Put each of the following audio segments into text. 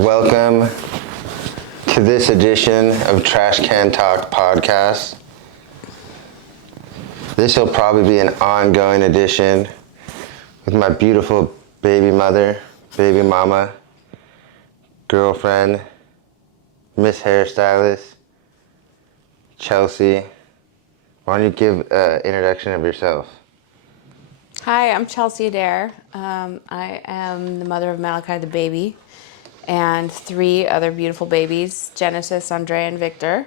Welcome to this edition of Trash Can Talk podcast. This will probably be an ongoing edition with my beautiful baby mother, baby mama, girlfriend, Miss Hairstylist, Chelsea. Why don't you give an introduction of yourself? Hi, I'm Chelsea Adair. I am the mother of Malachi the baby and 3 other beautiful babies, Genesis, Andre, and Victor.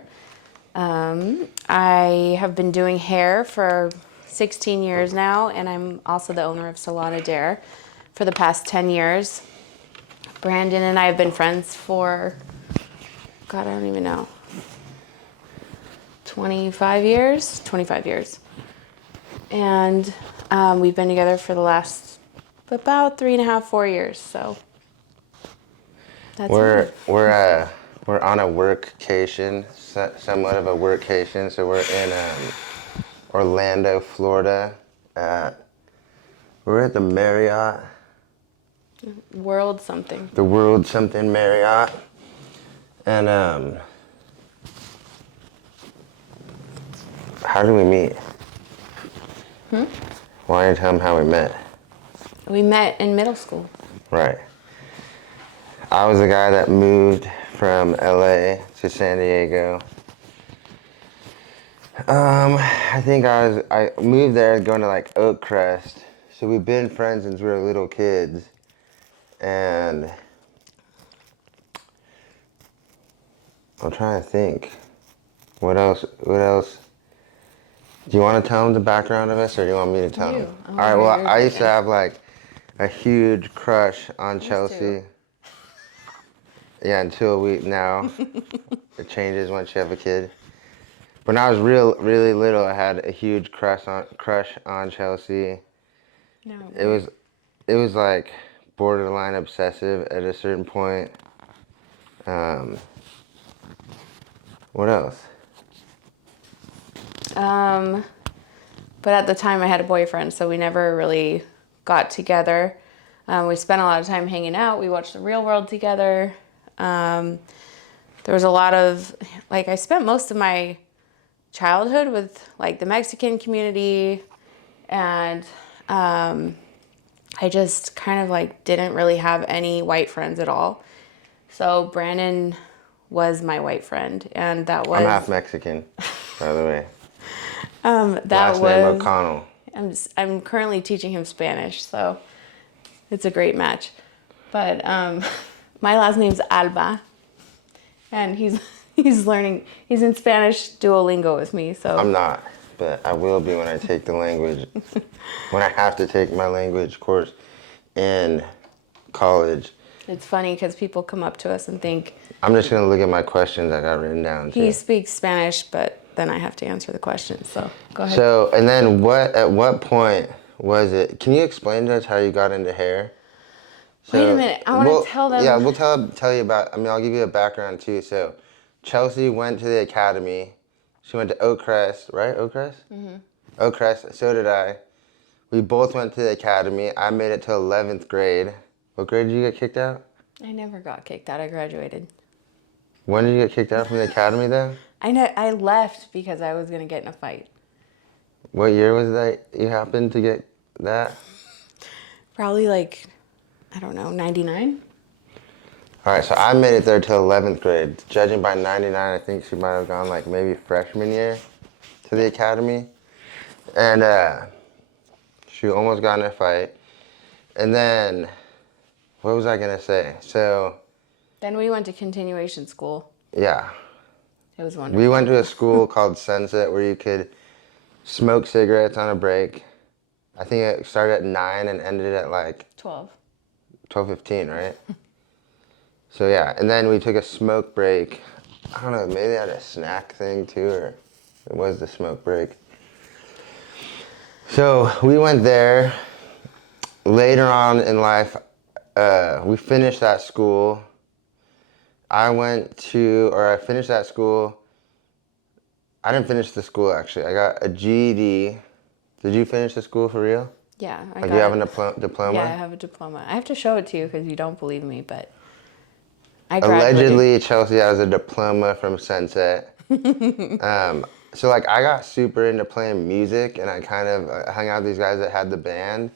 I have been doing hair for 16 years now, and I'm also the owner of Salon Adair for the past 10 years. Brandon and I have been friends for, God, I don't even know, 25 years? 25 years. And we've been together for the last about 3.5, 4 years. So that's We're on a workcation, somewhat of a workcation. So we're in Orlando, Florida. We're at the Marriott. World something. The World something Marriott. And how did we meet? Why don't you tell them how we met? We met in middle school. Right. I was the guy that moved from LA to San Diego. I think I moved there going to like Oak Crest. So we've been friends since we were little kids. And I'm trying to think. What else? Do you want to tell them the background of us, or do you want me to tell them? All right, well, I used to have like a huge crush on Chelsea. Yeah, until now. It changes once you have a kid. When I was really little, I had a huge crush on Chelsea. No. It was like borderline obsessive at a certain point. What else? But at the time I had a boyfriend, so we never really got together. We spent a lot of time hanging out. We watched The Real World together. There was a lot of, like, I spent most of my childhood with like the Mexican community, and I just kind of like didn't really have any white friends at all. So Brandon was my white friend, and that was... I'm half Mexican, by the way. Last name O'Connell. I'm currently teaching him Spanish, so it's a great match. But my last name's Alba, and he's learning. He's in Spanish Duolingo with me. So I'm not, but I will be when I take the language. When I have to take my language course in college. It's funny because people come up to us and think... I'm just going to look at my questions I got written down, too. He speaks Spanish, but then I have to answer the questions, so go ahead. So, and then at what point was it... Can you explain to us how you got into hair? So, wait a minute, I want to tell them... Yeah, we'll tell you about... I mean, I'll give you a background, too. So, Chelsea went to the academy. She went to Oak Crest, right? Oak Crest? Mm-hmm. Oak Crest, so did I. We both went to the academy. I made it to 11th grade. What grade did you get kicked out? I never got kicked out. I graduated. When did you get kicked out from the academy, though? I left because I was going to get in a fight. What year was that you happened to get that? Probably like, I don't know, 99? All right, so I made it there till 11th grade. Judging by 99, I think she might have gone like maybe freshman year to the academy. And she almost got in a fight. And then, what was I going to say? So... Then we went to continuation school. Yeah. It was wonderful. We went to a school called Sunset where you could smoke cigarettes on a break. I think it started at 9 and ended at like... 12:15, right? So yeah, and then we took a smoke break. I don't know, maybe they had a snack thing too, or it was the smoke break. So we went there. Later on in life, we finished that school. I finished that school. I didn't finish the school, actually. I got a GED. Did you finish the school for real? Yeah, I got do you have a diploma? Yeah, I have a diploma. I have to show it to you because you don't believe me, but I graduated. Allegedly, Chelsea has a diploma from Sunset. So like I got super into playing music, and I kind of hung out with these guys that had the band,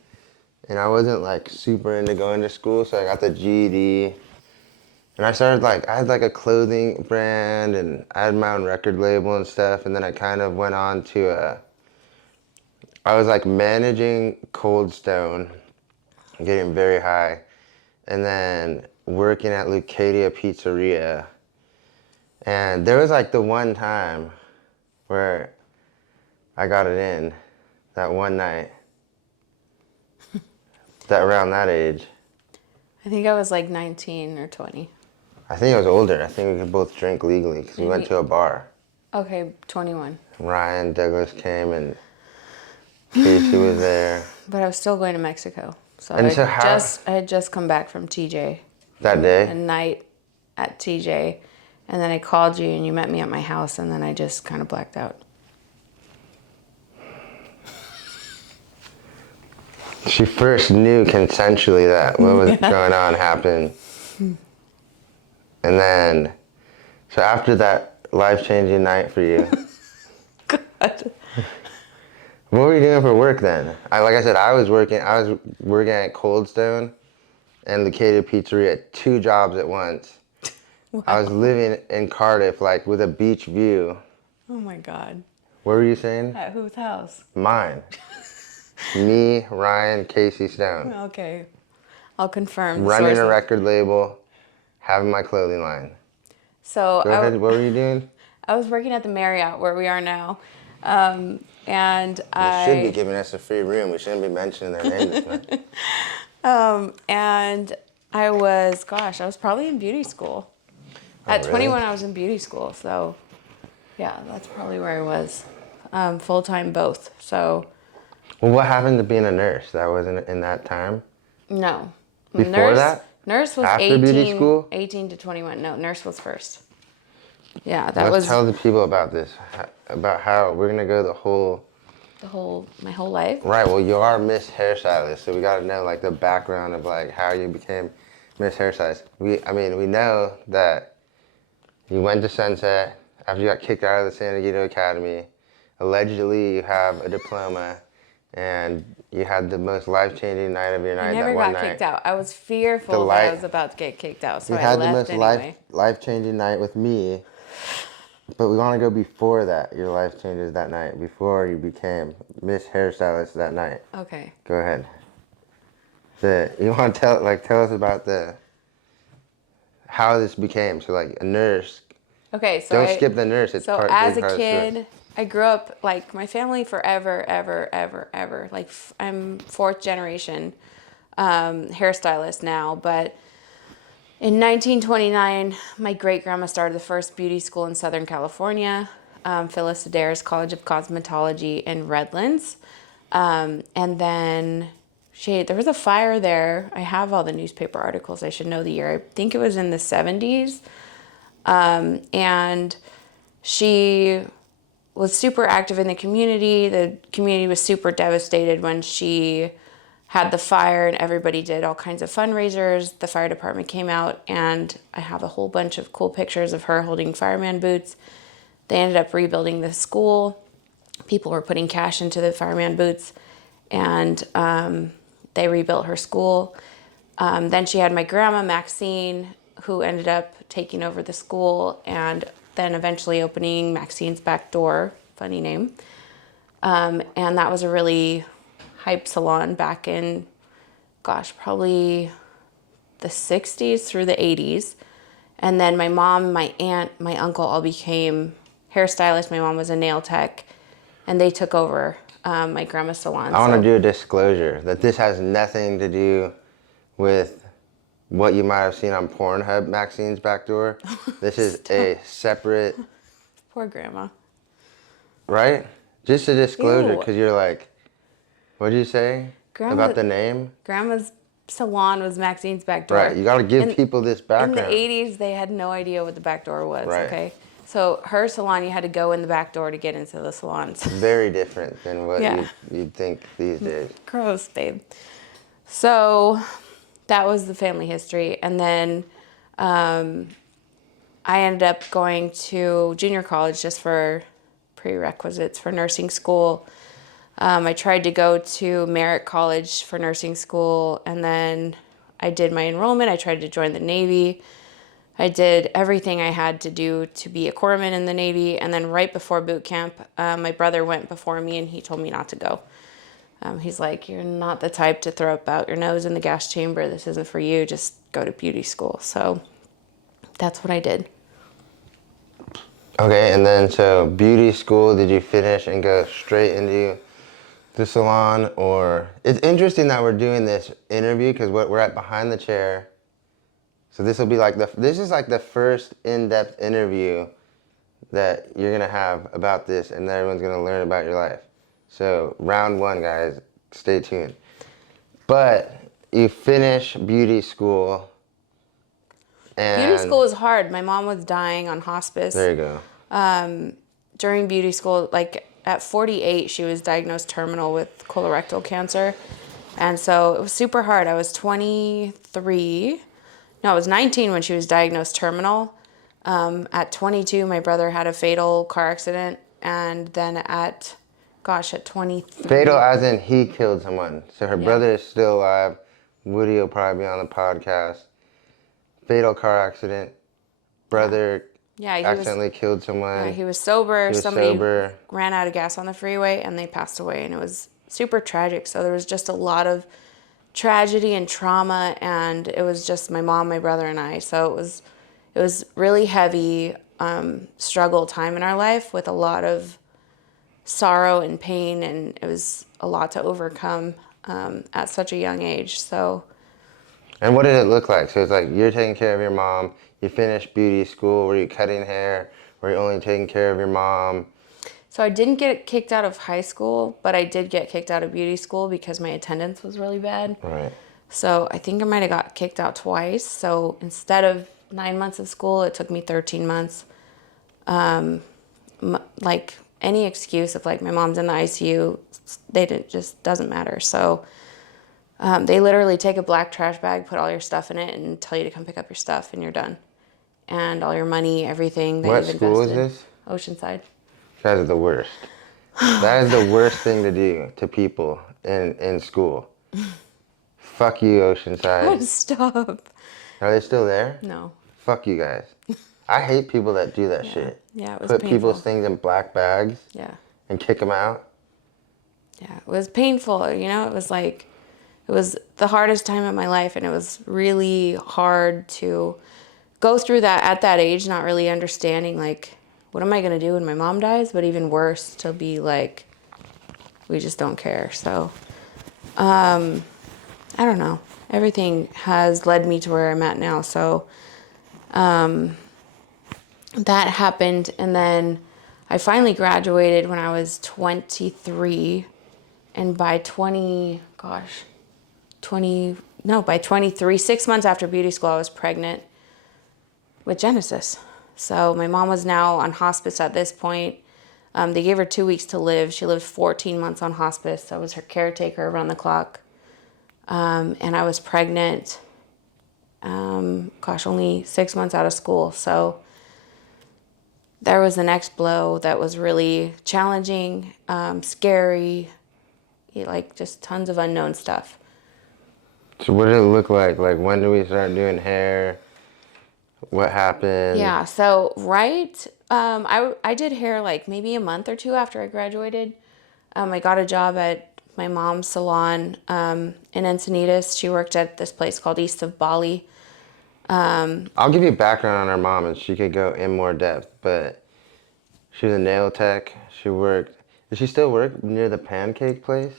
and I wasn't like super into going to school, so I got the GED, and I started like I had like a clothing brand, and I had my own record label and stuff, and then I kind of went on to I was like managing Cold Stone, getting very high, and then working at Lucadia Pizzeria, and there was like the one time where I got it in, that one night, that around that age. I think I was like 19 or 20. I think I was older. I think we could both drink legally because we went to a bar. Okay, 21. Ryan Douglas came and Casey was there. But I was still going to Mexico. So, And so I had just come back from TJ. That day? A night at TJ. And then I called you and you met me at my house, and then I just kind of blacked out. She first knew consensually that what was going on happened. And then, so after that life-changing night for you, God. what were you doing for work then? Like I said, I was working at Cold Stone and Lucadia Pizzeria, 2 jobs at once. Wow. I was living in Cardiff, like with a beach view. Oh my God. What were you saying? At whose house? Mine. Me, Ryan, Casey Stone. Okay. I'll confirm. Running a record label, having my clothing line. So Go ahead, what were you doing? I was working at the Marriott where we are now. And They should be giving us a free room. We shouldn't be mentioning their name this much. And I was probably in beauty school. At 21, I was in beauty school. So, yeah, that's probably where I was. Full-time both. So. Well, what happened to being a nurse? That wasn't in that time? No. Before that? Nurse was After beauty school? 18 to 21. No, nurse was first. Yeah, Let's tell the people about this, about how we're going to go my whole life. Right, well, you are Miss Hairstylist, so we got to know, like, the background of, like, how you became Miss Hairstylist. We know that you went to Sunset after you got kicked out of the San Diego Academy. Allegedly, you have a diploma, and you had the most life-changing night of your night. I never got kicked out. I was fearful that I was about to get kicked out, so I left anyway. You had the most life-changing night with me, but we want to go before that. Your life changes that night, before you became Miss Hairstylist that night. Okay. Go ahead. You want to tell us about how this became? So like a nurse. Okay, so don't skip the nurse. It's so as a kid, I grew up like my family forever, ever. Like I'm 4th generation hairstylist now, but in 1929, my great-grandma started the first beauty school in Southern California, Phyllis Adair's College of Cosmetology in Redlands. And then there was a fire there. I have all the newspaper articles. I should know the year. I think it was in the 70s. And she was super active in the community. The community was super devastated when she had the fire, and everybody did all kinds of fundraisers. The fire department came out, and I have a whole bunch of cool pictures of her holding fireman boots. They ended up rebuilding the school. People were putting cash into the fireman boots, and they rebuilt her school. Then she had my grandma, Maxine, who ended up taking over the school and then eventually opening Maxine's Back Door, funny name. And that was a really hype salon back in, probably the 60s through the 80s. And then my mom, my aunt, my uncle all became hairstylists. My mom was a nail tech, and they took over my grandma's salon. I want to do a disclosure that this has nothing to do with what you might have seen on Pornhub, Maxine's Back Door. This is a separate... Poor grandma. Right? Just a disclosure, because you're like, what did you say about the name? Grandma's salon was Maxine's Back Door. Right, you got to give people this background. In the 80s, they had no idea what the back door was, right. Okay? So her salon, you had to go in the back door to get into the salons. Very different than what you'd think these days. Gross, babe. So that was the family history. And then I ended up going to junior college just for prerequisites for nursing school. I tried to go to Merritt College for nursing school, and then I did my enrollment. I tried to join the Navy. I did everything I had to do to be a corpsman in the Navy, and then right before boot camp, my brother went before me, and he told me not to go. He's like, you're not the type to throw up your nose in the gas chamber. This isn't for you. Just go to beauty school. So that's what I did. Okay, and then so beauty school, did you finish and go straight into the salon? Or it's interesting that we're doing this interview because we're at behind the chair. So this will be like this is like the first in-depth interview that you're gonna have about this, and everyone's gonna learn about your life. So round one, guys, stay tuned. But you finish beauty school. And beauty school was hard. My mom was dying on hospice. There you go. During beauty school, like at 48, she was diagnosed terminal with colorectal cancer. And so it was super hard. I was 23. No, I was 19 when she was diagnosed terminal. At 22, my brother had a fatal car accident. And then at 23. Fatal as in he killed someone. So her brother is still alive. Woody will probably be on the podcast. Fatal car accident. Brother accidentally killed someone. Yeah, he was sober. Somebody sober. ran out of gas on the freeway and they passed away. And it was super tragic. So there was just a lot of tragedy and trauma. And it was just my mom, my brother, and I. So it was really heavy struggle time in our life with a lot of sorrow and pain. And it was a lot to overcome at such a young age. So. And what did it look like? So it's like you're taking care of your mom. You finished beauty school. Were you cutting hair? Were you only taking care of your mom? So I didn't get kicked out of high school, but I did get kicked out of beauty school because my attendance was really bad. Right. So I think I might have got kicked out twice. So instead of 9 months of school, it took me 13 months. Like any excuse of like my mom's in the ICU, just doesn't matter. So they literally take a black trash bag, put all your stuff in it, and tell you to come pick up your stuff, and you're done. And all your money, everything that you've invested. What school is this? Oceanside. You guys are the worst. That is the worst thing to do to people in school. Fuck you, Oceanside. Oh, stop. Are they still there? No. Fuck you guys. I hate people that do that shit. Yeah, it was Put painful. people's things in black bags. Yeah. And kick them out. Yeah, it was painful. You know, it was like, it was the hardest time of my life, and it was really hard to go through that at that age, not really understanding, like, what am I going to do when my mom dies? But even worse, to be like, we just don't care. So, I don't know. Everything has led me to where I'm at now. So, that happened. And then I finally graduated when I was 23. And by 23, 6 months after beauty school, I was pregnant with Genesis. So my mom was now on hospice at this point. They gave her 2 weeks to live. She lived 14 months on hospice. I was her caretaker around the clock. And I was pregnant, only 6 months out of school. So there was the next blow that was really challenging, scary, like just tons of unknown stuff. So what did it look like? Like, when did we start doing hair? What happened? Yeah, so I did hair like maybe a month or two after I graduated. I got a job at my mom's salon in Encinitas. She worked at this place called East of Bali. I'll give you background on our mom, and she could go in more depth, but she was a nail tech. She worked, does she still work near the pancake place?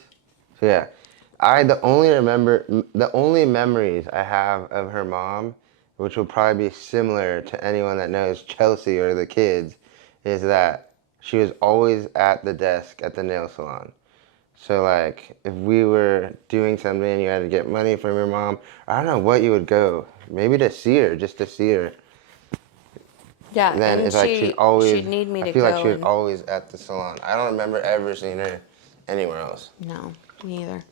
So yeah, the only memories I have of her mom, which will probably be similar to anyone that knows Chelsea or the kids, is that she was always at the desk at the nail salon. So like, if we were doing something and you had to get money from your mom, I don't know what you would go. Maybe to see her, just to see her. Yeah, And then and it's like she'd need me to go. I feel like she was always at the salon. I don't remember ever seeing her anywhere else. No, me either.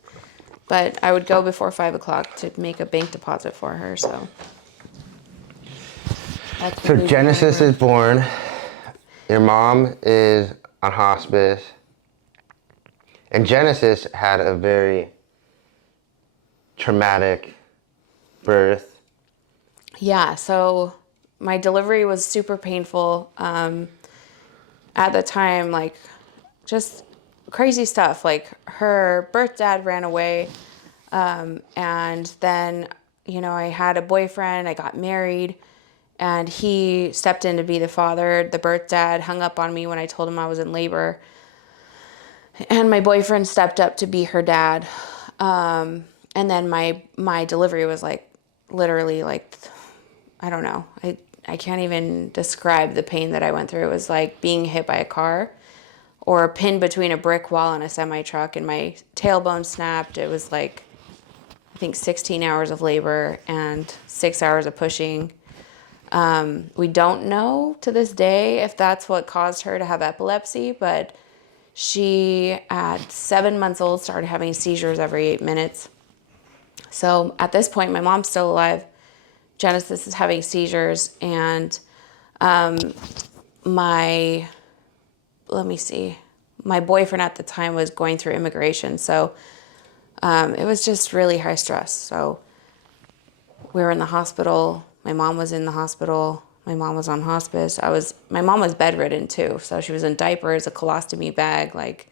But I would go before 5 o'clock to make a bank deposit for her, so. That's So when we Genesis were. is born. Your mom is on hospice. And Genesis had a very traumatic birth. Yeah, so my delivery was super painful. At the time, like, just crazy stuff. Like, her birth dad ran away. And then, I had a boyfriend, I got married, and he stepped in to be the father. The birth dad hung up on me when I told him I was in labor. And my boyfriend stepped up to be her dad. And then my delivery was like literally like, I don't know. I can't even describe the pain that I went through. It was like being hit by a car or pinned between a brick wall and a semi truck, and my tailbone snapped. It was like, I think 16 hours of labor and 6 hours of pushing. We don't know to this day if that's what caused her to have epilepsy, but she, at 7 months old, started having seizures every 8 minutes. So at this point, my mom's still alive. Genesis is having seizures, and my, let me see, my boyfriend at the time was going through immigration. So it was just really high stress. So we were in the hospital. My mom was in the hospital. My mom was on hospice. My mom was bedridden too. So she was in diapers, a colostomy bag, like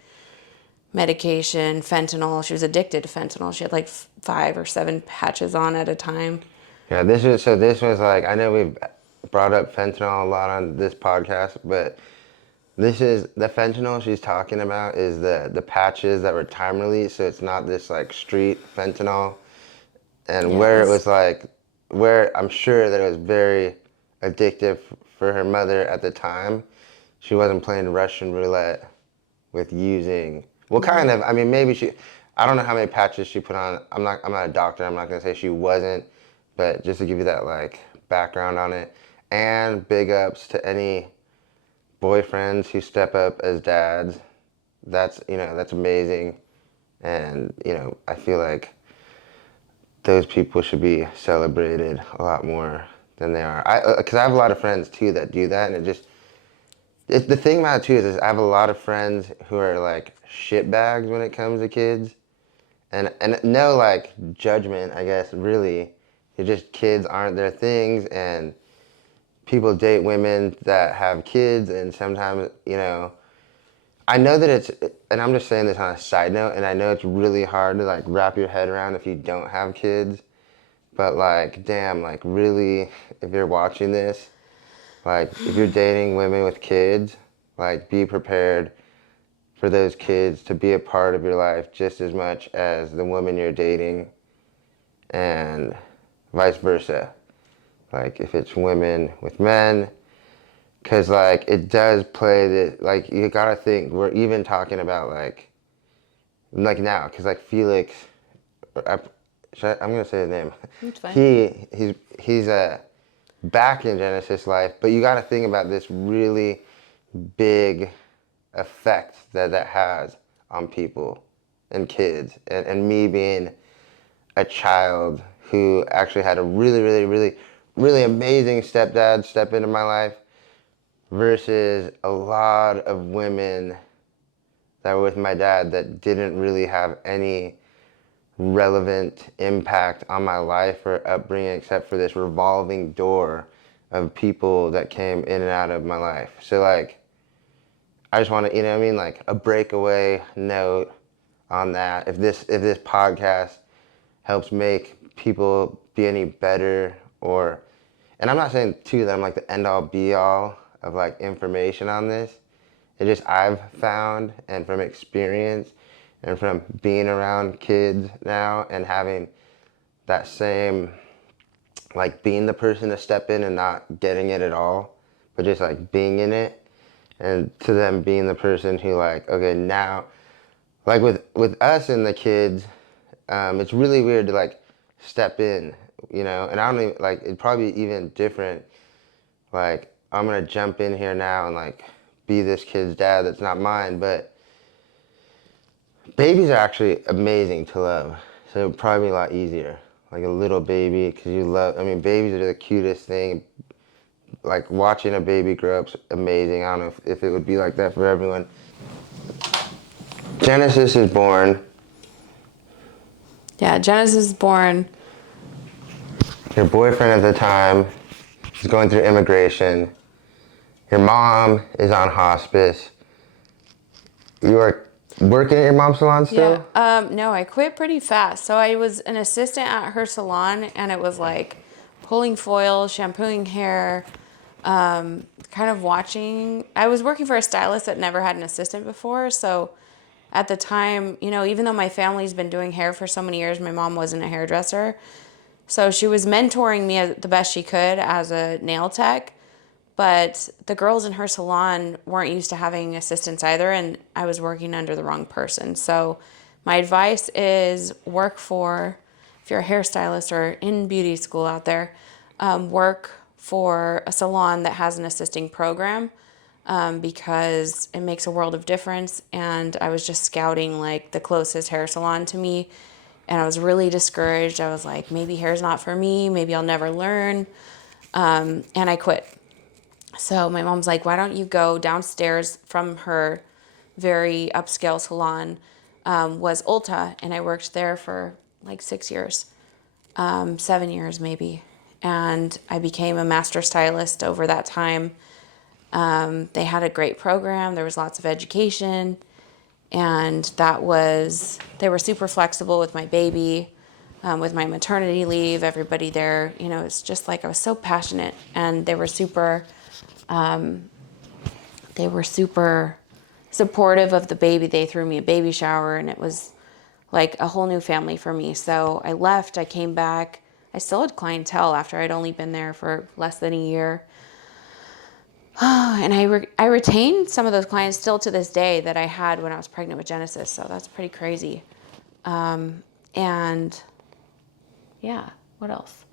medication, fentanyl. She was addicted to fentanyl. She had like 5 or 7 patches on at a time. Yeah, this was like, I know we've brought up fentanyl a lot on this podcast, but this is the fentanyl she's talking about is the patches that were time release, so it's not this like street fentanyl. And Yeah, where it was like, where I'm sure that it was very addictive for her mother at the time, she wasn't playing Russian roulette with using, well, kind of, I mean, maybe she, I don't know how many patches she put on. I'm not a doctor. I'm not going to say she wasn't, but just to give you that like background on it. And big ups to any boyfriends who step up as dads. That's amazing. And, I feel like those people should be celebrated a lot more than they are. Because I have a lot of friends too that do that, and the thing about it too is I have a lot of friends who are like shitbags when it comes to kids, and no like judgment, I guess, really. It's just kids aren't their things, and people date women that have kids, and sometimes, I know that and I'm just saying this on a side note, and I know it's really hard to like wrap your head around if you don't have kids, but like, damn, like really, if you're watching this, like if you're dating women with kids, like be prepared for those kids to be a part of your life just as much as the woman you're dating, and vice versa. Like if it's women with men, because like it does play the, like you gotta think, we're even talking about like now, because like Felix, I, I'm gonna say his name. It's fine. He's back in Genesis life, but you gotta think about this really big effect that has on people and kids, and me being a child who actually had a really, really, really, really amazing stepdad step into my life versus a lot of women that were with my dad that didn't really have any relevant impact on my life or upbringing except for this revolving door of people that came in and out of my life. So like, I just want to, like a breakaway note on that. If this podcast helps make people be any better, or, and I'm not saying too that I'm like the end all be all of like information on this. It just I've found, and from experience and from being around kids now and having that same, like being the person to step in and not getting it at all, but just like being in it, and to them being the person who like, okay, now, like with us and the kids, it's really weird to like step in, and I don't even, like, it'd probably be even different, like, I'm gonna jump in here now and like be this kid's dad that's not mine, but babies are actually amazing to love, so it'd probably be a lot easier, like a little baby, because you love, I mean, babies are the cutest thing, like watching a baby grow up's amazing. I don't know if it would be like that for everyone. Genesis is born. Yeah, Genesis is born. Your boyfriend at the time is going through immigration. Your mom is on hospice. You are working at your mom's salon still? Yeah. No, I quit pretty fast. So I was an assistant at her salon, and it was like pulling foil, shampooing hair, kind of watching. I was working for a stylist that never had an assistant before. So at the time, you know, even though my family's been doing hair for so many years, my mom wasn't a hairdresser. So she was mentoring me the best she could as a nail tech. But the girls in her salon weren't used to having assistants either, and I was working under the wrong person. So my advice is if you're a hairstylist or in beauty school out there, work for a salon that has an assisting program, because it makes a world of difference. And I was just scouting like the closest hair salon to me, and I was really discouraged. I was like, maybe hair's not for me, maybe I'll never learn, and I quit. So my mom's like, why don't you go downstairs from her very upscale salon, was Ulta, and I worked there for like 6 years, 7 years maybe. And I became a master stylist over that time. They had a great program. There was lots of education, and they were super flexible with my baby, with my maternity leave, everybody there, you know, it's just like I was so passionate, and they were super supportive of the baby. They threw me a baby shower, and it was like a whole new family for me. So I left, I came back. I still had clientele after I'd only been there for less than a year. And I retained some of those clients still to this day that I had when I was pregnant with Genesis. So that's pretty crazy. And yeah, what else?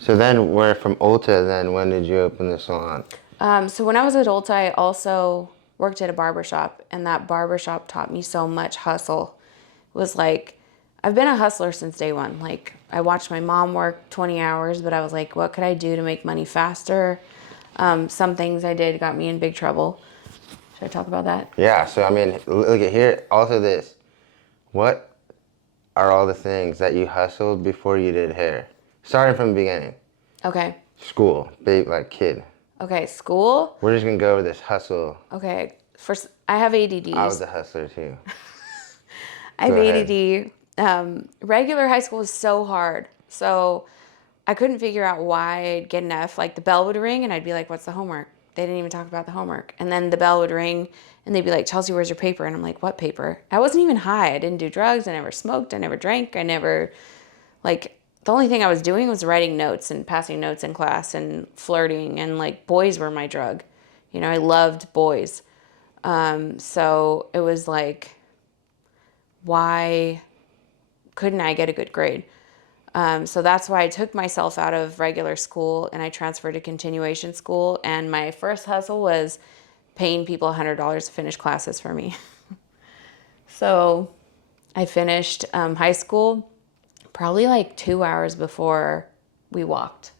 So then we're from Ulta, then when did you open the salon? So when I was at Ulta, I also worked at a barbershop, and that barbershop taught me so much hustle. It was like, I've been a hustler since day one. Like, I watched my mom work 20 hours, but I was like, what could I do to make money faster? Some things I did got me in big trouble. Should I talk about that? Yeah, so I mean, look at here, also this. What are all the things that you hustled before you did hair? Starting from the beginning. Okay. School, babe, like kid. Okay, school. We're just gonna go over this hustle. Okay, first, I have ADD. I was a hustler too. I have ADD. Regular high school was so hard. So I couldn't figure out why I'd get an F. Like, the bell would ring, and I'd be like, what's the homework? They didn't even talk about the homework. And then the bell would ring, and they'd be like, Chelsea, where's your paper? And I'm like, what paper? I wasn't even high. I didn't do drugs. I never smoked. I never drank. The only thing I was doing was writing notes and passing notes in class and flirting, and like, boys were my drug. You know, I loved boys. So it was like, why couldn't I get a good grade? So that's why I took myself out of regular school and I transferred to continuation school. And my first hustle was paying people $100 to finish classes for me. So I finished high school probably like 2 hours before I walked.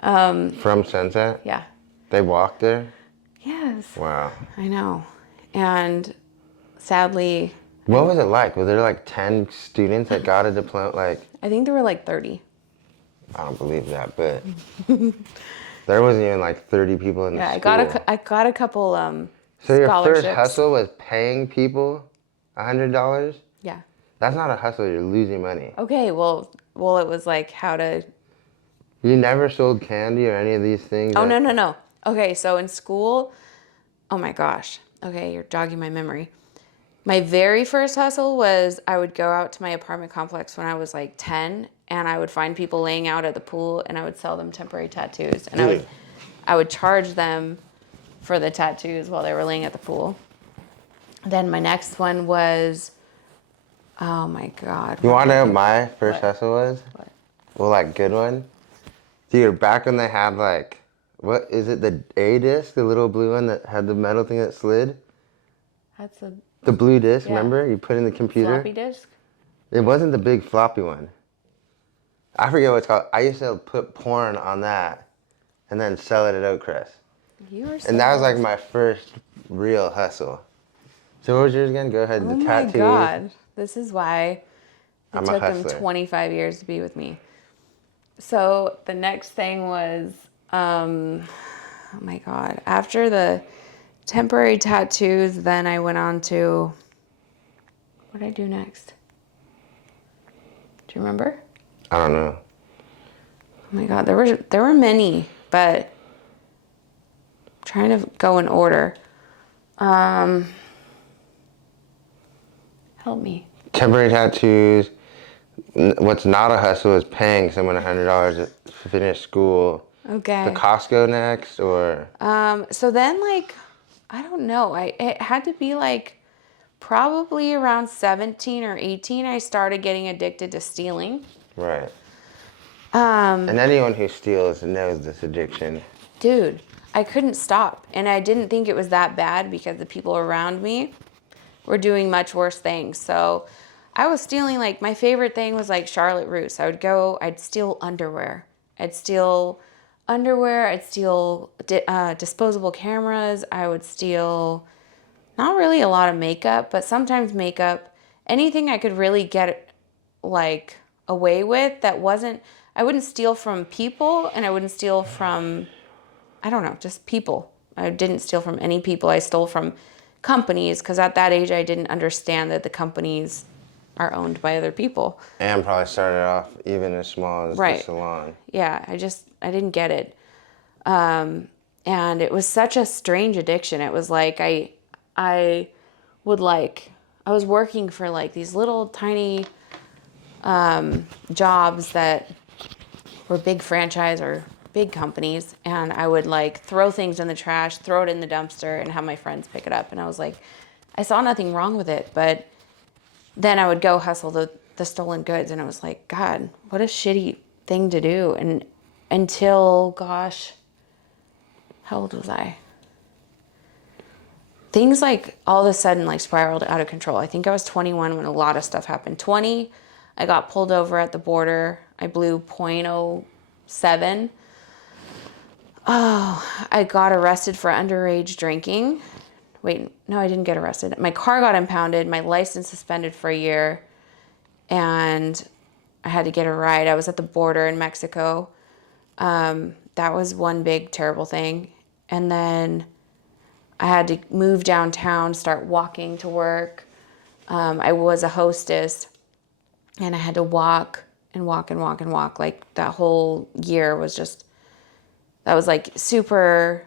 From Sunset? Yeah. They walked there? Yes. Wow. I know. And sadly, what was it like? Was there like 10 students that got a diploma? Like, I think there were like 30. I don't believe that, but there wasn't even like 30 people in the school. Yeah, I got a couple So your scholarships. first hustle was paying people $100? Yeah. That's not a hustle, you're losing money. Okay, well, it was like how to... You never sold candy or any of these things? Oh, no. Okay, so in school, oh my gosh. Okay, you're jogging my memory. My very first hustle was I would go out to my apartment complex when I was like 10, and I would find people laying out at the pool, and I would sell them temporary tattoos. And I would charge them for the tattoos while they were laying at the pool. Then my next one was, oh my God. You want to know what my first hustle was? What? Well, like, good one? Dude, back when they had like, what is it, the A disc, the little blue one that had the metal thing that slid? That's the blue disc, yeah. Remember? You put in the computer. Floppy disk? It wasn't the big floppy one. I forget what it's called. I used to put porn on that and then sell it at Oakcrest. You are so And that was like blessed. my first real hustle. So what was yours again? Go ahead. Oh The my tattoos. God. This is why it I'm a took him hustler. 25 years to be with me. So the next thing was, oh my God. After the temporary tattoos, then I went on to, what did I do next? Do you remember? I don't know. Oh my God, there were many, but I'm trying to go in order. Help me. Temporary tattoos. What's not a hustle is paying someone $100 to finish school. The Okay. Costco next, or So then like, I don't know. It had to be like probably around 17 or 18 I started getting addicted to stealing. right. Um, And anyone who steals knows this addiction. Dude, I couldn't stop. And I didn't think it was that bad because the people around me were doing much worse things. So I was stealing, like, my favorite thing was like Charlotte Russe. I'd steal underwear. I'd steal disposable cameras. I would steal not really a lot of makeup, but sometimes makeup. Anything I could really get like away with that wasn't, I wouldn't steal from people and I wouldn't steal from, I don't know, just people. I didn't steal from any people. I stole from companies because at that age I didn't understand that the companies are owned by other people. And probably started off even as small as the Right. salon. Yeah, I didn't get it. And it was such a strange addiction. It was like I was working for like these little tiny jobs that were big franchise or big companies, and I would like throw things in the trash, throw it in the dumpster, and have my friends pick it up. And I was like, I saw nothing wrong with it, but then I would go hustle the stolen goods, and I was like, God, what a shitty thing to do. And until, gosh, how old was I? Things like all of a sudden like spiraled out of control. I think I was 21 when a lot of stuff happened. 20, I got pulled over at the border. I blew .07. Oh, I got arrested for underage drinking. Wait, no, I didn't get arrested. My car got impounded, my license suspended for a year, and I had to get a ride. I was at the border in Mexico. That was one big terrible thing. And then I had to move downtown, start walking to work. I was a hostess, and I had to walk and walk and walk and walk. Like that whole year was just, that was like super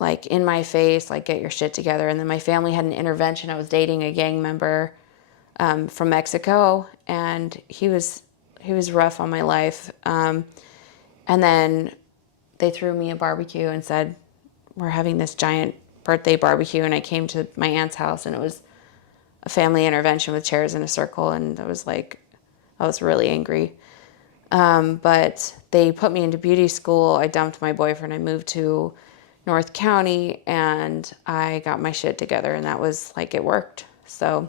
like in my face, like get your shit together. And then my family had an intervention. I was dating a gang member from Mexico, and he was rough on my life. And then they threw me a barbecue and said, we're having this giant birthday barbecue. And I came to my aunt's house, and it was a family intervention with chairs in a circle. And I was really angry. But they put me into beauty school. I dumped my boyfriend. I moved to North County, and I got my shit together, and that was like, it worked. So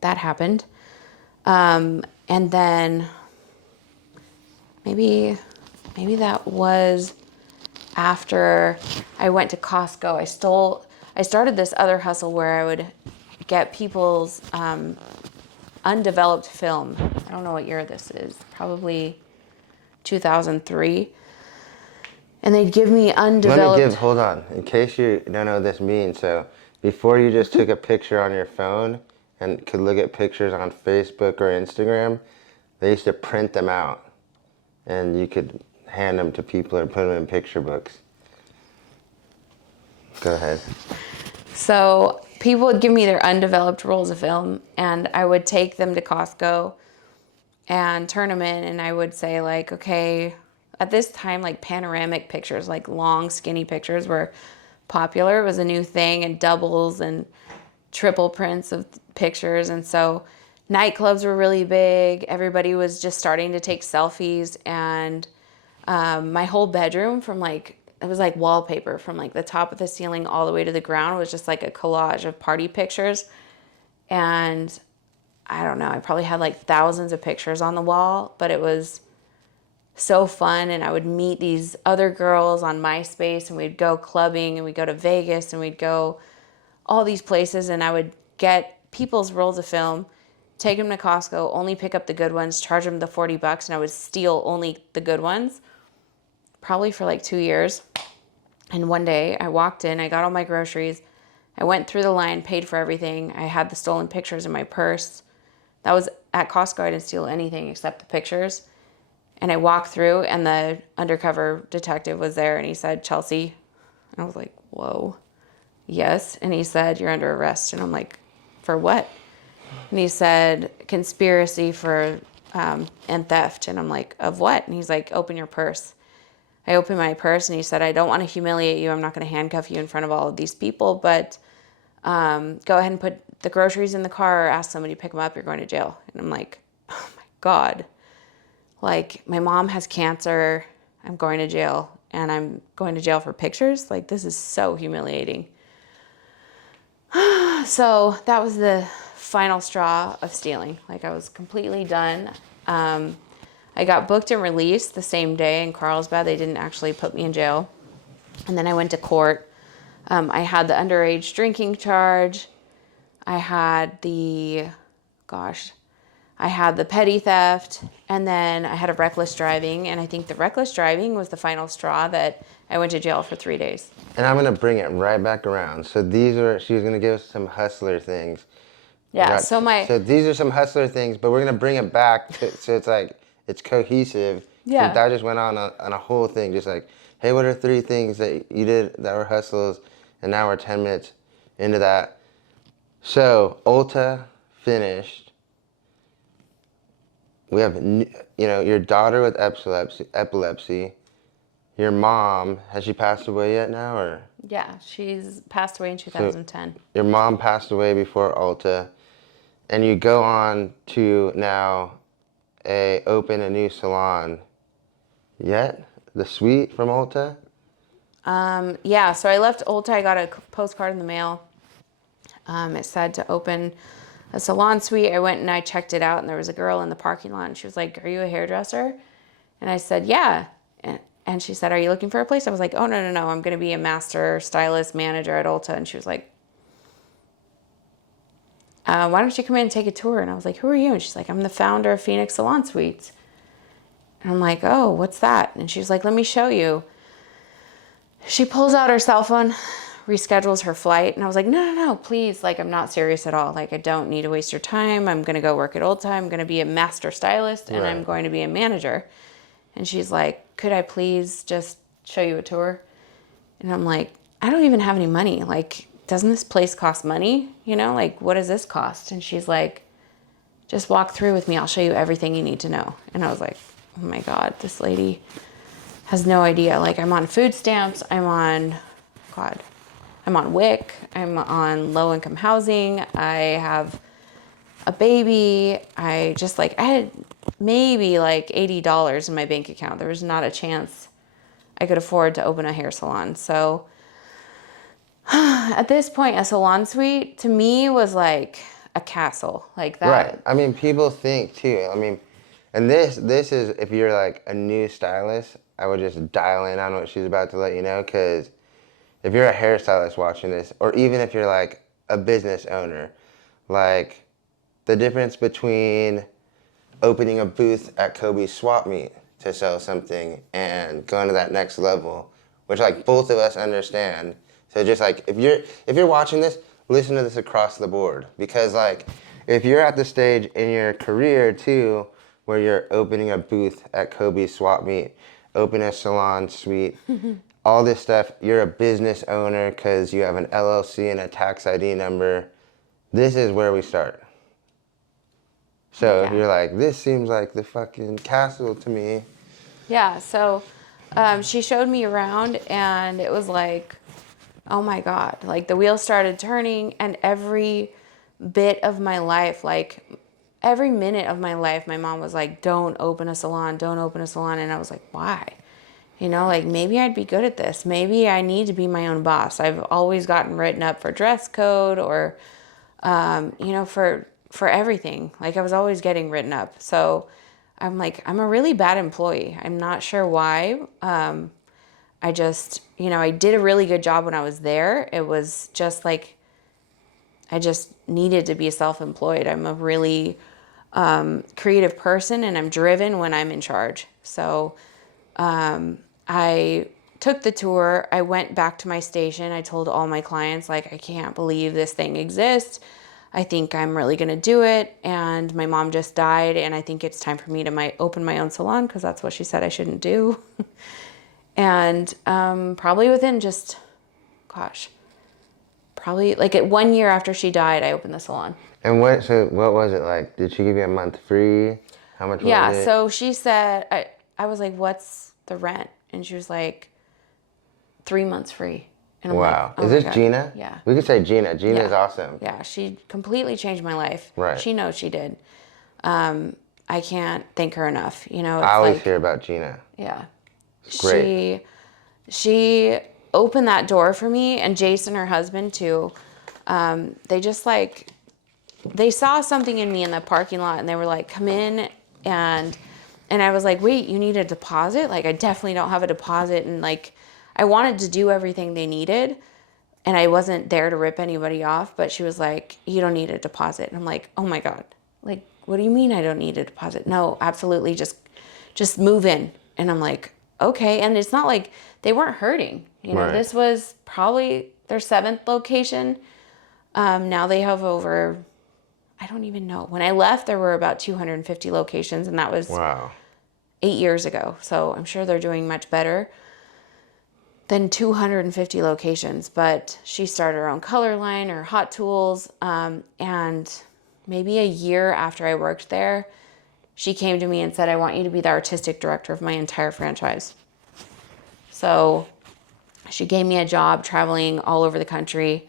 that happened. And then maybe that was after I went to Costco. I started this other hustle where I would get people's undeveloped film. I don't know what year this is, probably 2003. And they'd give me undeveloped. Hold on, in case you don't know what this means. So before you just took a picture on your phone and could look at pictures on Facebook or Instagram, they used to print them out, and you could hand them to people or put them in picture books. Go ahead. So people would give me their undeveloped rolls of film, and I would take them to Costco and turn them in, and I would say like, okay, at this time, like panoramic pictures, like long skinny pictures were popular. It was a new thing, and doubles and triple prints of pictures. And so nightclubs were really big. Everybody was just starting to take selfies, and my whole bedroom it was like wallpaper from like the top of the ceiling all the way to the ground was just like a collage of party pictures. And I don't know, I probably had like thousands of pictures on the wall, but it was so fun. And I would meet these other girls on MySpace, and we'd go clubbing, and we'd go to Vegas, and we'd go all these places, and I would get people's rolls of film, take them to Costco, only pick up the good ones, charge them the $40, and I would steal only the good ones, probably for like 2 years. And one day I walked in, I got all my groceries, I went through the line, paid for everything. I had the stolen pictures in my purse. That was at Costco. I didn't steal anything except the pictures. And I walked through, and the undercover detective was there, and he said, "Chelsea." And I was like, "Whoa." "Yes." And he said, "You're under arrest." And I'm like, "For what?" And he said, "Conspiracy for and theft." And I'm like, "Of what?" And he's like, "Open your purse." I opened my purse, and he said, "I don't want to humiliate you. I'm not going to handcuff you in front of all of these people, but go ahead and put the groceries in the car, or ask somebody to pick them up. You're going to jail." And I'm like, oh my God. Like, my mom has cancer. I'm going to jail, and I'm going to jail for pictures. Like, this is so humiliating. So that was the final straw of stealing. Like, I was completely done. I got booked and released the same day in Carlsbad. They didn't actually put me in jail. And then I went to court. I had the underage drinking charge. I had I had the petty theft, and then I had a reckless driving. And I think the reckless driving was the final straw that I went to jail for 3 days. And I'm going to bring it right back around. So she was going to give us some hustler things. Yeah, So these are some hustler things, but we're going to bring it back so it's like, it's cohesive. Yeah. I just went on a whole thing, just like, hey, what are 3 things that you did that were hustles? And now we're 10 minutes into that. So Ulta finished. We have, your daughter with epilepsy. Your mom, has she passed away yet now, or? Yeah, she's passed away in 2010. So your mom passed away before Ulta, and you go on to now open a new salon. Yet? The suite from Ulta? Yeah, so I left Ulta. I got a postcard in the mail. It said to open a salon suite. I went and I checked it out, and there was a girl in the parking lot, and she was like, "Are you a hairdresser?" And I said, "Yeah." And she said, "Are you looking for a place?" I was like, "Oh, no. I'm going to be a master stylist manager at Ulta." And she was like, "Why don't you come in and take a tour?" And I was like, "Who are you?" And she's like, "I'm the founder of Phoenix Salon Suites." And I'm like, "Oh, what's that?" And she's like, "Let me show you." She pulls out her cell phone, reschedules her flight. And I was like, no, please. Like, I'm not serious at all. Like, I don't need to waste your time. I'm going to go work at Ulta. I'm going to be a master stylist, and I'm going to be a manager. And she's like, "Could I please just show you a tour?" And I'm like, "I don't even have any money. Like, doesn't this place cost money? Like, what does this cost?" And she's like, "Just walk through with me. I'll show you everything you need to know." And I was like, oh my God, this lady has no idea. Like, I'm on food stamps. I'm on WIC. I'm on low income housing. I have a baby. I had maybe like $80 in my bank account. There was not a chance I could afford to open a hair salon. So at this point, a salon suite to me was like a castle, like that. Right. I mean, people think too. I mean, and this is, if you're like a new stylist, I would just dial in on what she's about to let you know, because if you're a hairstylist watching this, or even if you're like a business owner, like the difference between opening a booth at Kobe's swap meet to sell something and going to that next level, which like both of us understand. So just like, if you're watching this, listen to this across the board, because like if you're at the stage in your career too where you're opening a booth at Kobe's swap meet, open a salon suite, all this stuff, you're a business owner because you have an LLC and a tax ID number, this is where we start. So if you're like, this seems like the fucking castle to me. Yeah, so she showed me around, and it was like, oh my God, like the wheels started turning, and every bit of my life, like every minute of my life, my mom was like, don't open a salon. And I was like, why? Like maybe I'd be good at this. Maybe I need to be my own boss. I've always gotten written up for dress code or, for for everything. Like I was always getting written up. So I'm like, I'm a really bad employee. I'm not sure why. I just, I did a really good job when I was there. It was just like, I just needed to be self-employed. I'm a really creative person, and I'm driven when I'm in charge. So I took the tour. I went back to my station. I told all my clients, like, I can't believe this thing exists. I think I'm really going to do it. And my mom just died, and I think it's time for me to open my own salon, because that's what she said I shouldn't do. And probably within probably like 1 year after she died, I opened the salon. And what was it like? Did she give you a month free? How much was it? Yeah, so she said, I was like, what's the rent? And she was like, 3 months free. And I'm wow. like, oh Is this Gina? Yeah. We could say Gina. Gina is awesome. Yeah, she completely changed my life. Right. She knows she did. I can't thank her enough. It's I always hear about Gina. Yeah. It's great. She opened that door for me, and Jason, her husband, too. They just they saw something in me in the parking lot, and they were like, come in. And I was like, wait, you need a deposit? Like, I definitely don't have a deposit. And like, I wanted to do everything they needed, and I wasn't there to rip anybody off, but she was like, you don't need a deposit. And I'm like, oh my God, like, what do you mean I don't need a deposit? No, absolutely. Just move in. And I'm like, okay. And it's not like they weren't hurting. Right. This was probably their 7th location. Now they have over, I don't even know. When I left, there were about 250 locations, and that was wow. 8 years ago. So I'm sure they're doing much better than 250 locations. But she started her own color line, her hot tools, and maybe a year after I worked there, she came to me and said, I want you to be the artistic director of my entire franchise. So she gave me a job traveling all over the country,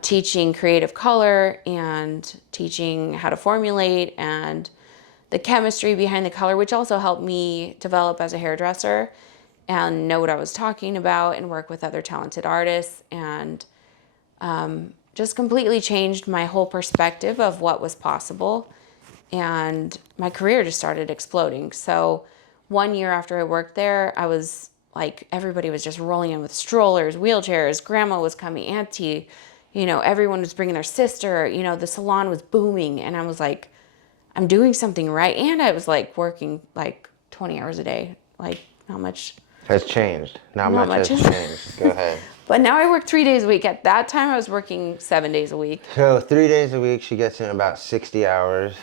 teaching creative color and teaching how to formulate and the chemistry behind the color, which also helped me develop as a hairdresser and know what I was talking about and work with other talented artists, and just completely changed my whole perspective of what was possible. And my career just started exploding. So 1 year after I worked there, I was like, everybody was just rolling in with strollers, wheelchairs, grandma was coming, auntie, everyone was bringing their sister, the salon was booming. And I was like, I'm doing something right. And I was like working like 20 hours a day. Like, not much has changed. Not much has changed. Go ahead. But now I work 3 days a week. At that time, I was working 7 days a week. So 3 days a week, she gets in about 60 hours.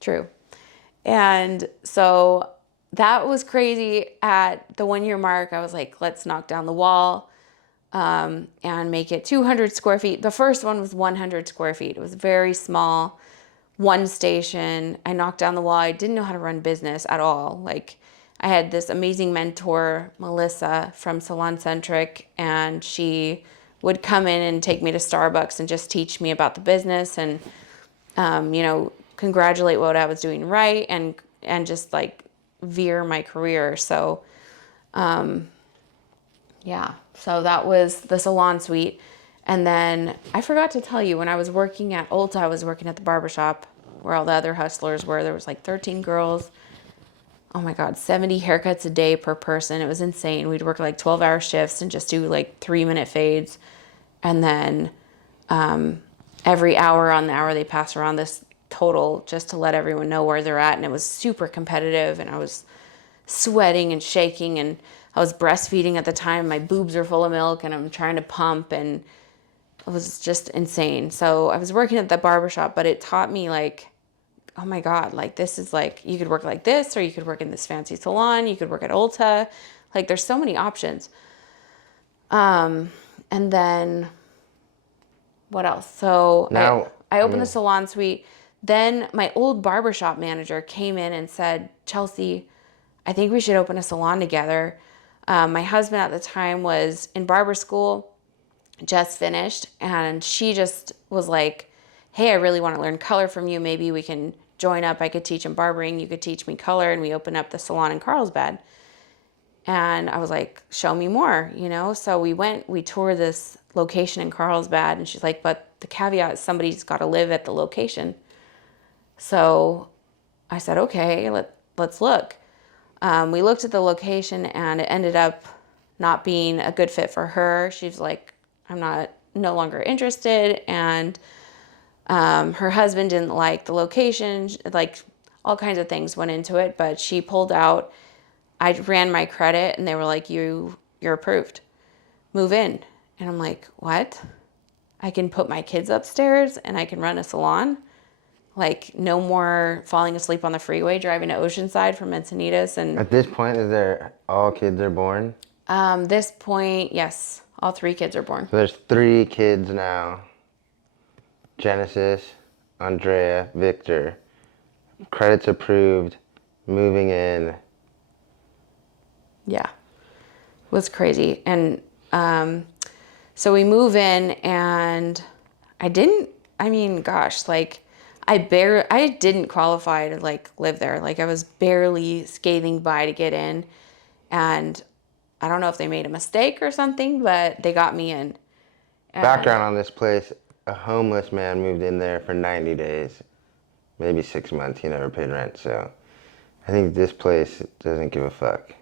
True. And so that was crazy. At the 1 year mark, I was like, let's knock down the wall and make it 200 square feet. The first one was 100 square feet. It was very small, one station. I knocked down the wall. I didn't know how to run business at all. Like, I had this amazing mentor, Melissa from Salon Centric, and she would come in and take me to Starbucks and just teach me about the business and, congratulate what I was doing right and just like veer my career. So, so that was the salon suite. And then I forgot to tell you, when I was working at Ulta, I was working at the barbershop where all the other hustlers were. There was like 13 girls. Oh my God, 70 haircuts a day per person. It was insane. We'd work like 12-hour shifts and just do like 3-minute fades. And then every hour on the hour, they pass around this total just to let everyone know where they're at. And it was super competitive. And I was sweating and shaking. And I was breastfeeding at the time. My boobs are full of milk and I'm trying to pump. And it was just insane. So I was working at the barbershop, but it taught me like, oh my God, like this is like, you could work like this, or you could work in this fancy salon, you could work at Ulta. Like there's so many options. And then what else? So now, I opened the salon suite. Then my old barbershop manager came in and said, Chelsea, I think we should open a salon together. My husband at the time was in barber school, just finished. And she just was like, hey, I really want to learn color from you. Maybe we can join up. I could teach him barbering. You could teach me color. And we opened up the salon in Carlsbad. And I was like, show me more, you know? So we toured this location in Carlsbad, and she's like, but the caveat is somebody's got to live at the location. So I said, okay, let's look. We looked at the location, and it ended up not being a good fit for her. She's like, I'm no longer interested. And her husband didn't like the location, like all kinds of things went into it, but she pulled out. I ran my credit, and they were like, you're approved. Move in. And I'm like, what? I can put my kids upstairs and I can run a salon? Like, no more falling asleep on the freeway driving to Oceanside from Encinitas. And At this point, is there all kids are born? This point, yes, all 3 kids are born. So there's 3 kids now. Genesis, Andrea, Victor. Credits approved, moving in. Yeah, it was crazy. And so we move in, and I didn't qualify to like live there. Like, I was barely skating by to get in, and I don't know if they made a mistake or something, but they got me in. And Background on this place, a homeless man moved in there for 90 days, maybe 6 months. He never paid rent, so I think this place doesn't give a fuck.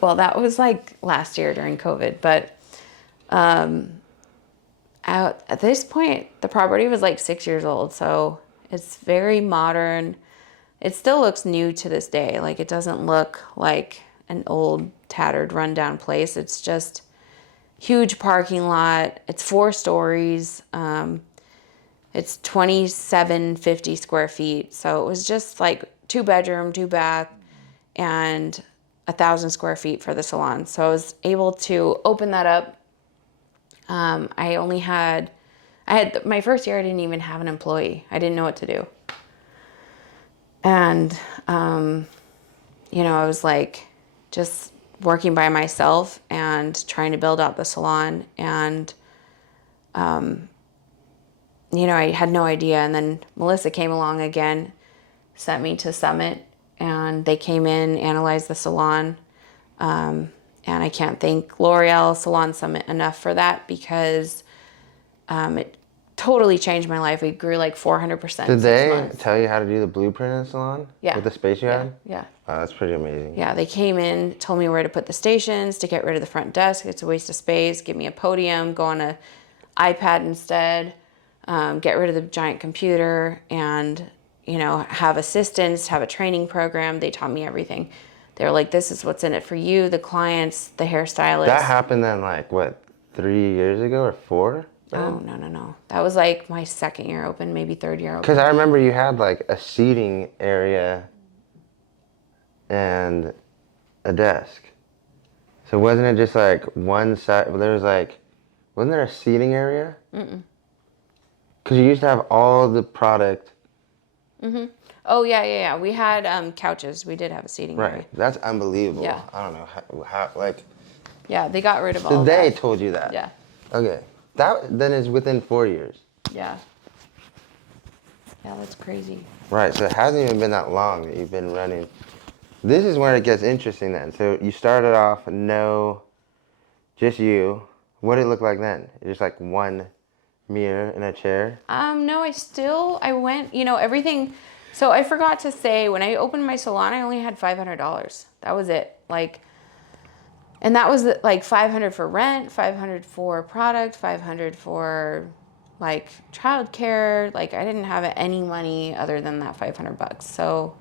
Well, that was like last year during COVID, but at this point, the property was like 6 years old, so it's very modern. It still looks new to this day. Like, it doesn't look like an old, tattered, rundown place. It's just huge parking lot. It's 4 stories. It's 2,750 square feet. So it was just like 2 bedroom, 2 bath, and 1,000 square feet for the salon. So I was able to open that up. My first year, I didn't even have an employee. I didn't know what to do. And, I was like just working by myself and trying to build out the salon. And, I had no idea. And then Melissa came along again, sent me to Summit, and they came in, analyzed the salon. And I can't thank L'Oreal Salon Summit enough for that, because it totally changed my life. We grew like 400%. Did they tell you how to do the blueprint in the salon? Yeah. With the space you had? Yeah. Oh, that's pretty amazing. Yeah, they came in, told me where to put the stations, to get rid of the front desk. It's a waste of space. Give me a podium, go on a iPad instead, get rid of the giant computer, and, have assistants, have a training program. They taught me everything. They were like, this is what's in it for you, the clients, the hairstylist. That happened then, like, what, 3 years ago or 4? Oh, no. That was like my second year open, maybe third year open. Because I remember you had like a seating area and a desk. So wasn't it just like one side? There was like, wasn't there a seating area? Mm-mm. Because you used to have all the product. Mm-hmm. Oh, yeah. We had couches. We did have a seating area. Right. That's unbelievable. Yeah. I don't know how like. Yeah, they got rid of all So they that. told you that? Yeah. Okay. That then is within 4 years. Yeah. Yeah, that's crazy. Right. So it hasn't even been that long that you've been running. This is where it gets interesting then. So you started off just you. What did it look like then? Just like one mirror and a chair? No, I went, everything. So I forgot to say, when I opened my salon, I only had $500. That was it. And that was like $500 for rent, $500 for product, $500 for childcare. I didn't have any money other than that $500. So,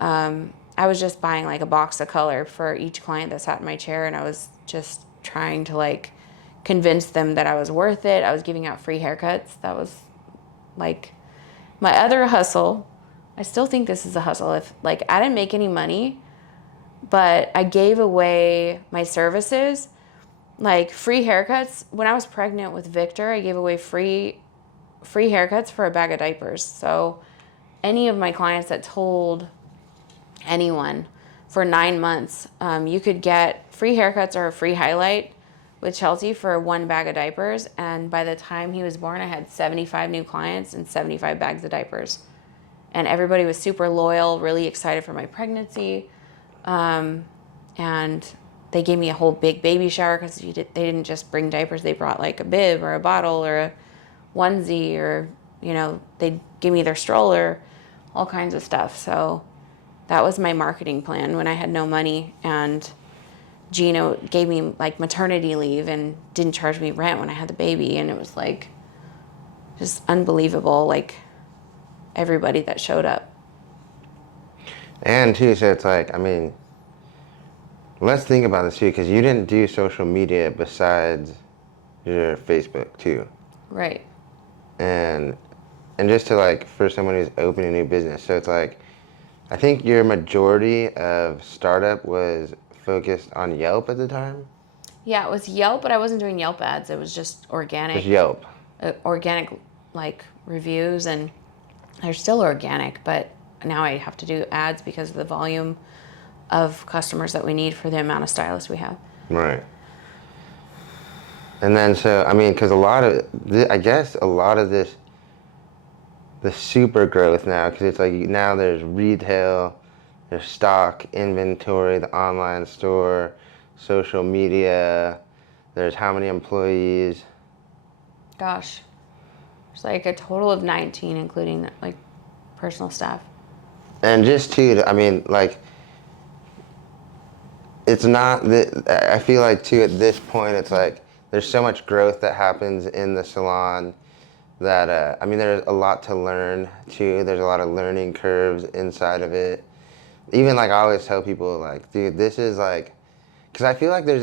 I was just buying a box of color for each client that sat in my chair, and I was just trying to convince them that I was worth it. I was giving out free haircuts. That was my other hustle. I still think this is a hustle. If I didn't make any money, but I gave away my services, free haircuts. When I was pregnant with Victor, I gave away free haircuts for a bag of diapers. So any of my clients that told anyone for 9 months, you could get free haircuts or a free highlight with Chelsea for 1 bag of diapers. And by the time he was born, I had 75 new clients and 75 bags of diapers. And everybody was super loyal, really excited for my pregnancy. And they gave me a whole big baby shower because they didn't just bring diapers. They brought like a bib or a bottle or a onesie, or, they gave me their stroller, all kinds of stuff. So that was my marketing plan when I had no money. And Gina gave me like maternity leave and didn't charge me rent when I had the baby. And it was like just unbelievable, like everybody that showed up. And too, so it's like, I mean, let's think about this too, because you didn't do social media besides your Facebook too. Right. And just to like, for someone who's opening a new business, so it's like, I think your majority of startup was focused on Yelp at the time? Yeah, it was Yelp, but I wasn't doing Yelp ads. It was just organic. Just Yelp. Organic, like, reviews, and they're still organic, but now I have to do ads because of the volume of customers that we need for the amount of stylists we have. Right. And then, so, I mean, because I guess a lot of this, the super growth now, because it's like now there's retail, there's stock, inventory, the online store, social media, there's how many employees. Gosh, it's like a total of 19, including like personal staff. And just too, I mean, like, it's not that, I feel like too at this point, it's like there's so much growth that happens in the salon that, I mean, there's a lot to learn too. There's a lot of learning curves inside of it. Even like I always tell people, like, dude, this is like, because I feel like you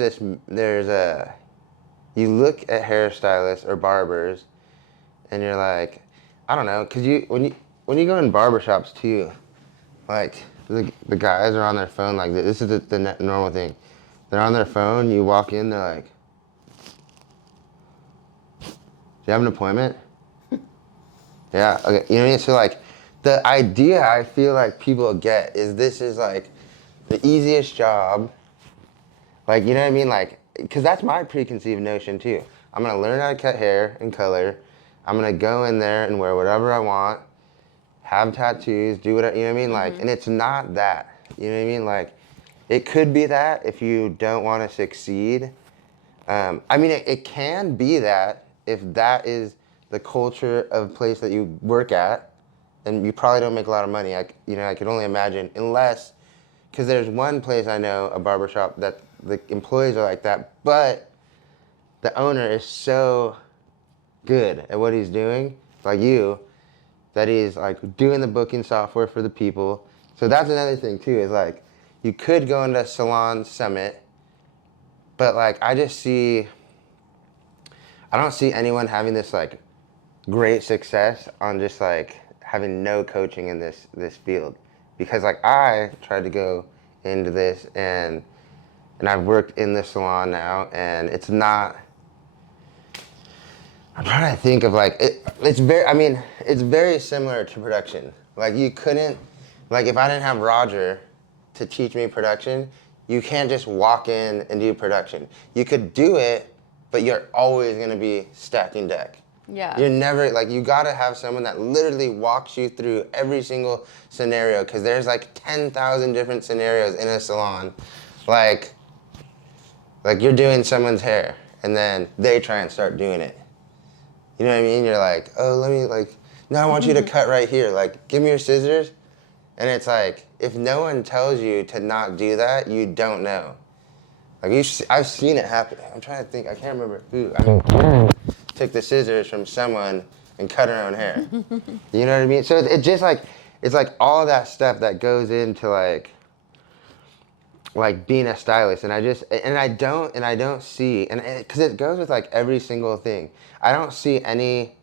look at hairstylists or barbers and you're like, I don't know, because when you go in barbershops too, like the guys are on their phone, like this is the normal thing. They're on their phone, you walk in, they're like, do you have an appointment? Yeah, okay, you know what I mean? So like, the idea I feel like people get is this is like the easiest job. Like, you know what I mean? Like, because that's my preconceived notion too. I'm gonna learn how to cut hair and color. I'm gonna go in there and wear whatever I want, have tattoos, do whatever, you know what I mean? Like, and it's not that, you know what I mean? Like, it could be that if you don't want to succeed. I mean, it can be that if that is the culture of place that you work at, and you probably don't make a lot of money. I could only imagine, unless, because there's one place I know, a barbershop, that the employees are like that, but the owner is so good at what he's doing, like you, that he's like doing the booking software for the people. So that's another thing too, is like, you could go into Salon Summit, but like, I don't see anyone having this like great success on just like having no coaching in this field. Because like, I tried to go into this and I've worked in the salon now, and it's not, I'm trying to think of like, it's very similar to production. Like, you couldn't, like, if I didn't have Roger to teach me production, you can't just walk in and do production. You could do it, but you're always gonna be stacking deck. Yeah. You're never, like, you gotta have someone that literally walks you through every single scenario, because there's like 10,000 different scenarios in a salon. Like you're doing someone's hair, and then they try and start doing it. You know what I mean? You're like, oh, let me, like, no, I want you to cut right here. Like, give me your scissors. And it's like, if no one tells you to not do that, you don't know. Like, I've seen it happen. I'm trying to think. I can't remember who. I mean, Karen took the scissors from someone and cut her own hair. You know what I mean? So it's just like, it's like all that stuff that goes into like being a stylist. And I don't see, and because it goes with like every single thing. I don't see any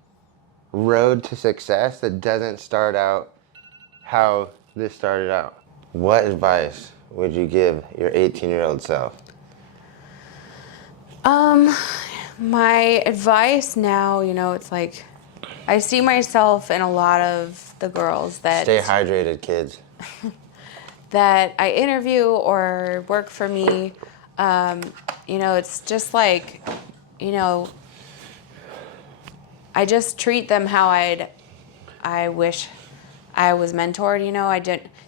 road to success that doesn't start out how this started out. What advice would you give your 18-year-old self? My advice now, it's like, I see myself in a lot of the girls that... Stay hydrated, kids. that I interview or work for me. It's just like, I just treat them how I wish I was mentored.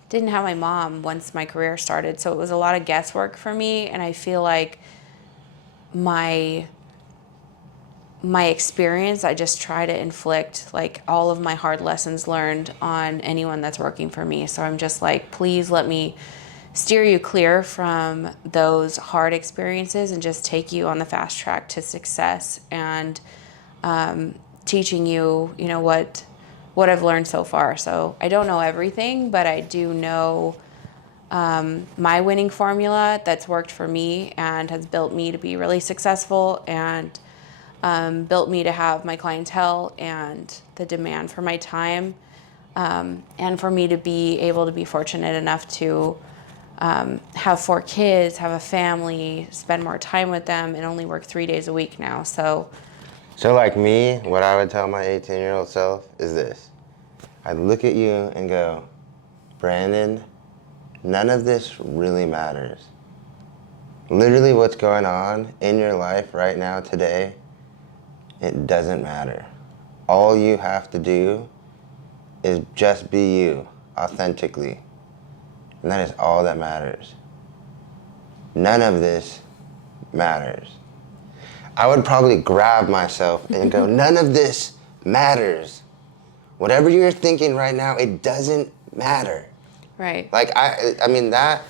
didn't have my mom once my career started. So it was a lot of guesswork for me. And I feel like my experience, I just try to inflict like all of my hard lessons learned on anyone that's working for me. So I'm just like, please let me steer you clear from those hard experiences and just take you on the fast track to success, and teaching you, what I've learned so far. So I don't know everything, but I do know my winning formula that's worked for me and has built me to be really successful, and built me to have my clientele and the demand for my time, and for me to be able to be fortunate enough to have 4 kids, have a family, spend more time with them, and only work 3 days a week now. So like me, what I would tell my 18-year-old self is this. I'd look at you and go, Brandon, none of this really matters. Literally what's going on in your life right now today, it doesn't matter. All you have to do is just be you, authentically. And that is all that matters. None of this matters. I would probably grab myself and go, none of this matters. Whatever you're thinking right now, it doesn't matter. right. Like, I mean, that,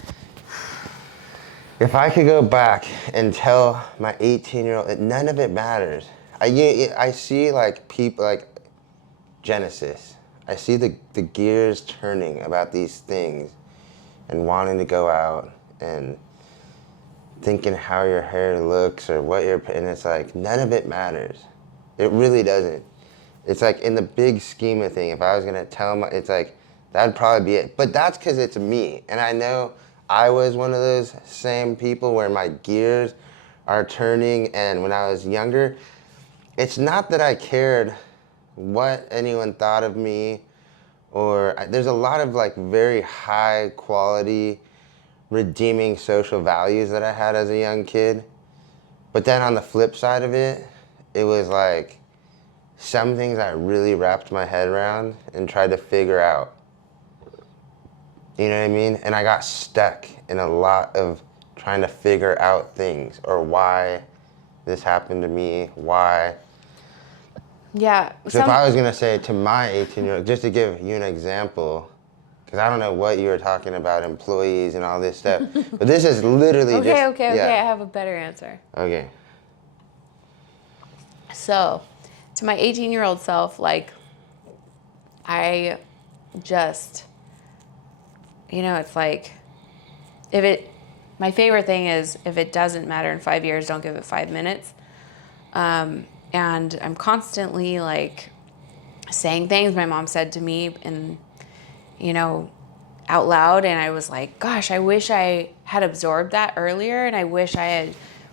if I could go back and tell my 18-year-old that none of it matters. I see like people, like Genesis. I see the gears turning about these things and wanting to go out and thinking how your hair looks or what and it's like, none of it matters. It really doesn't. It's like, in the big scheme of things, if I was gonna tell it's like, that'd probably be it. But that's because it's me. And I know I was one of those same people where my gears are turning, and when I was younger, it's not that I cared what anyone thought of me, or there's a lot of like very high quality redeeming social values that I had as a young kid. But then on the flip side of it, it was like some things I really wrapped my head around and tried to figure out. You know what I mean? And I got stuck in a lot of trying to figure out things, or why this happened to me, why. Yeah. So if I was gonna say to my 18-year-old, just to give you an example, because I don't know what you were talking about, employees and all this stuff, but this is literally Okay, I have a better answer. Okay. So, to my 18-year-old self, like, I just, it's like, my favorite thing is, if it doesn't matter in 5 years, don't give it 5 minutes. And I'm constantly like saying things my mom said to me and, out loud. And I was like, gosh, I wish I had absorbed that earlier. And I wish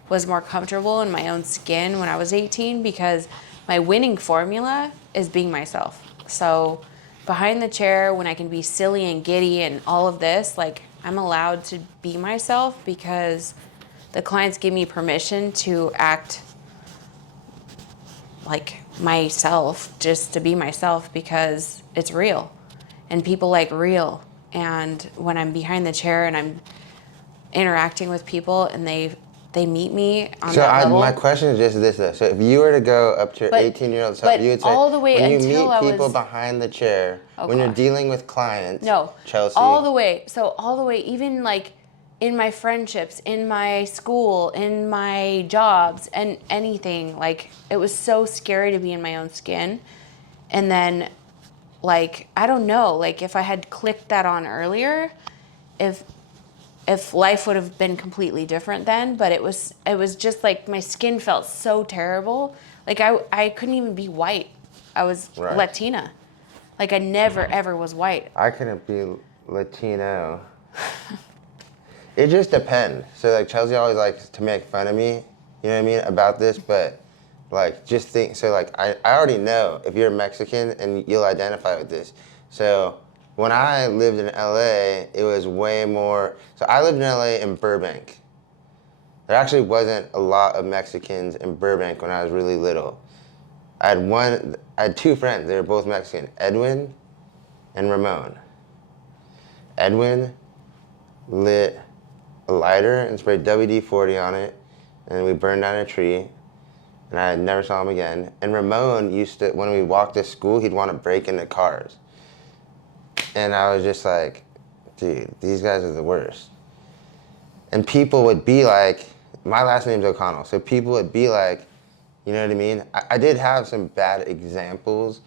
was more comfortable in my own skin when I was 18, because my winning formula is being myself. So behind the chair, when I can be silly and giddy and all of this, like, I'm allowed to be myself because the clients give me permission to act like myself, just to be myself, because it's real and people like real. And when I'm behind the chair and I'm interacting with people and they meet me on that level. My question is just this though. So if you were to go up to your 18-year-old self, you would say, all the way when you until meet people behind the chair, when you're dealing with clients, Chelsea. All the way, even like in my friendships, in my school, in my jobs, and anything, like, it was so scary to be in my own skin. And then, like, I don't know, like, if I had clicked that on earlier, if life would have been completely different then. But it was just like, my skin felt so terrible. Like, I couldn't even be white. I was Latina. Like, I never ever was white. I couldn't be Latino. It just depends. So like, Chelsea always likes to make fun of me, you know what I mean, about this, but like, just think, so like, I already know if you're Mexican and you'll identify with this. So when I lived in LA, it was way more, so I lived in LA in Burbank. There actually wasn't a lot of Mexicans in Burbank when I was really little. I had 2 friends, they were both Mexican, Edwin and Ramon. Edwin lit a lighter and sprayed WD-40 on it, and we burned down a tree, and I never saw him again. And Ramon used to, when we walked to school, he'd want to break into cars. And I was just like, dude, these guys are the worst. And people would be like, my last name's O'Connell, so people would be like, you know what I mean? I did have some bad examples.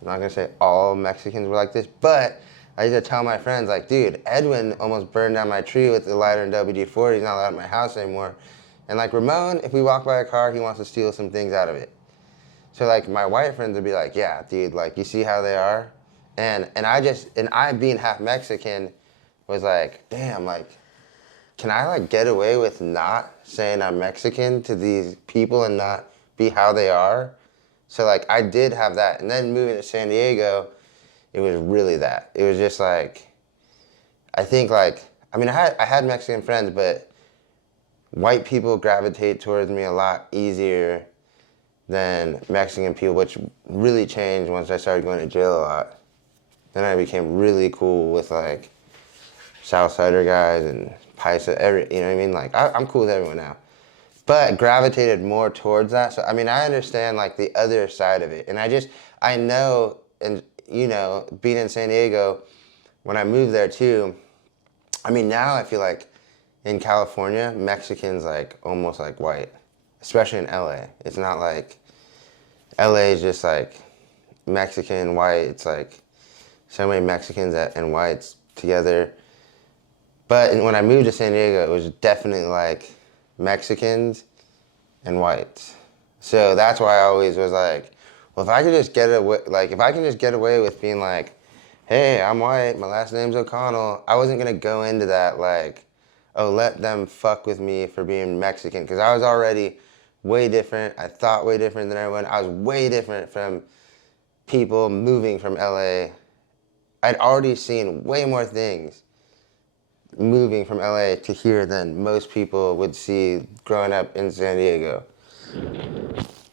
I'm not gonna say all Mexicans were like this, but I used to tell my friends, like, dude, Edwin almost burned down my tree with the lighter and WD-40. He's not allowed in my house anymore. And like Ramon, if we walk by a car, he wants to steal some things out of it. So like my white friends would be like, yeah, dude, like you see how they are? And I being half Mexican was like, damn, like, can I like get away with not saying I'm Mexican to these people and not be how they are? So like I did have that. And then moving to San Diego, it was really that. It was just like, I think like, I mean, I had Mexican friends, but white people gravitate towards me a lot easier than Mexican people, which really changed once I started going to jail a lot. Then I became really cool with like Southsider guys and Paisa, you know what I mean? Like I'm cool with everyone now. But gravitated more towards that. So I mean, I understand like the other side of it. And I know, and you know, being in San Diego, when I moved there too, I mean, now I feel like in California, Mexicans like almost like white, especially in LA. It's not like, LA is just like Mexican, white. It's like so many Mexicans and whites together. But when I moved to San Diego, it was definitely like Mexicans and whites. So that's why I always was like, well, if I could just get away, like if I can just get away with being like, hey, I'm white, my last name's O'Connell, I wasn't gonna go into that like, oh, let them fuck with me for being Mexican, because I was already way different. I thought way different than everyone. I was way different from people moving from LA. I'd already seen way more things moving from LA to here than most people would see growing up in San Diego.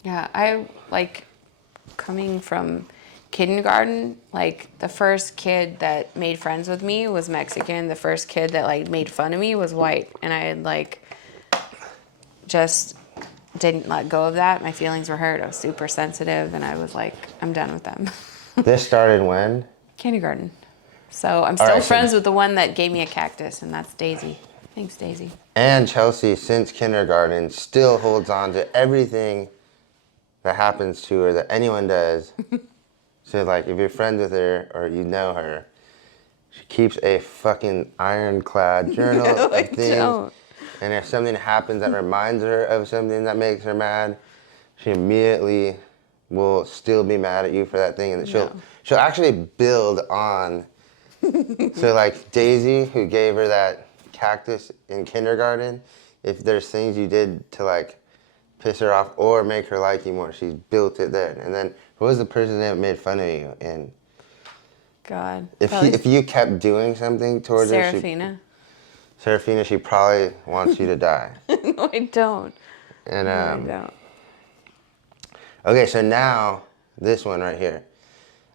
Yeah, I like coming from kindergarten, like the first kid that made friends with me was Mexican. The first kid that like made fun of me was white. And I had like just didn't let go of that. My feelings were hurt. I was super sensitive and I was like, I'm done with them. This started when? Kindergarten. So I'm still friends with the one that gave me a cactus, and that's Daisy. Thanks, Daisy. And Chelsea, since kindergarten, still holds on to everything that happens to her that anyone does. So like if you're friends with her or you know her, she keeps a fucking ironclad journal of things. Don't. And if something happens that reminds her of something that makes her mad, she immediately will still be mad at you for that thing, and she'll actually build on. So like Daisy, who gave her that cactus in kindergarten, if there's things you did to like piss her off or make her like you more, she's built it there. And then what was the person that made fun of you? And God. If you kept doing something towards Serafina. her, Serafina, she probably wants you to die. No, I don't. And no, I don't. Okay, so now this one right here.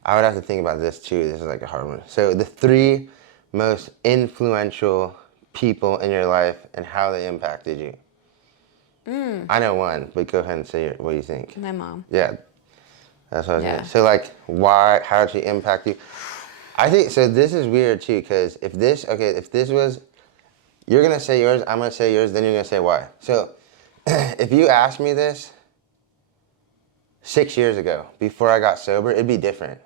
I would have to think about this too. This is like a hard one. So the 3 most influential people in your life and how they impacted you. I know one, but go ahead and say what you think. My mom. Yeah, that's what I was saying. So like, how did she impact you? I think, so this is weird too, because if this was, you're gonna say yours, I'm gonna say yours, then you're gonna say why. So if you asked me this 6 years ago, before I got sober, it'd be different.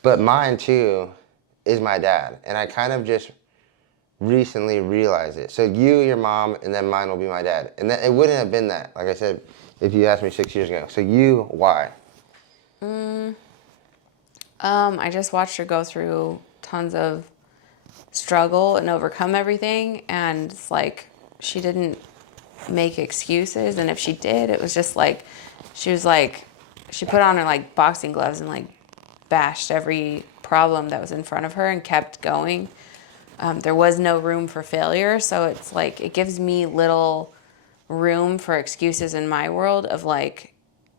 But mine too is my dad. And I kind of just recently realized it. So you, your mom, and then mine will be my dad. And then it wouldn't have been that, like I said, if you asked me 6 years ago. So you, why? I just watched her go through tons of struggle and overcome everything. And it's like, she didn't make excuses. And if she did, it was just like, she put on her like boxing gloves and like bashed every problem that was in front of her and kept going. There was no room for failure. So it's like, it gives me little room for excuses in my world of like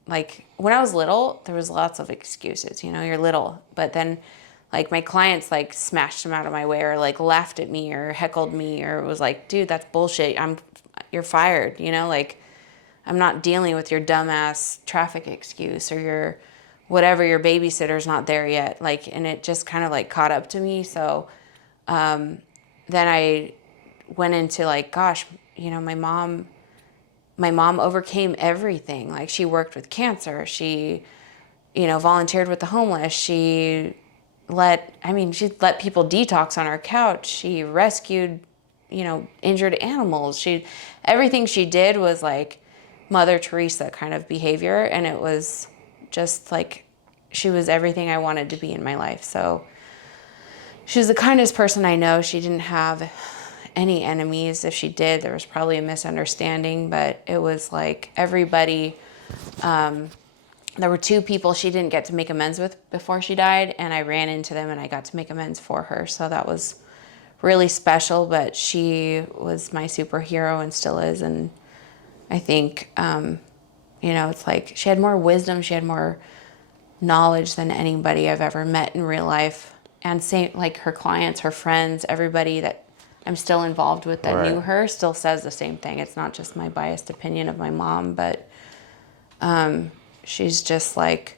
when I was little, there was lots of excuses, you know, you're little, but then Like my clients like smashed them out of my way or like laughed at me or heckled me or was like, dude, that's bullshit. You're fired, you know, like I'm not dealing with your dumbass traffic excuse or your whatever, your babysitter's not there yet. Like, and it just kind of like caught up to me. So then I went into like, gosh, you know, my mom overcame everything. Like she worked with cancer. She, you know, volunteered with the homeless. She let people detox on our couch. She rescued, you know, injured animals. Everything she did was like Mother Teresa kind of behavior. And it was just like, she was everything I wanted to be in my life. So she was the kindest person I know. She didn't have any enemies. If she did, there was probably a misunderstanding, but it was like everybody, there were two people she didn't get to make amends with before she died, and I ran into them and I got to make amends for her. So that was really special, but she was my superhero and still is. And I think, you know, it's like she had more wisdom, she had more knowledge than anybody I've ever met in real life. And same, like her clients, her friends, everybody that I'm still involved with that knew her still says the same thing. It's not just my biased opinion of my mom, but she's just like,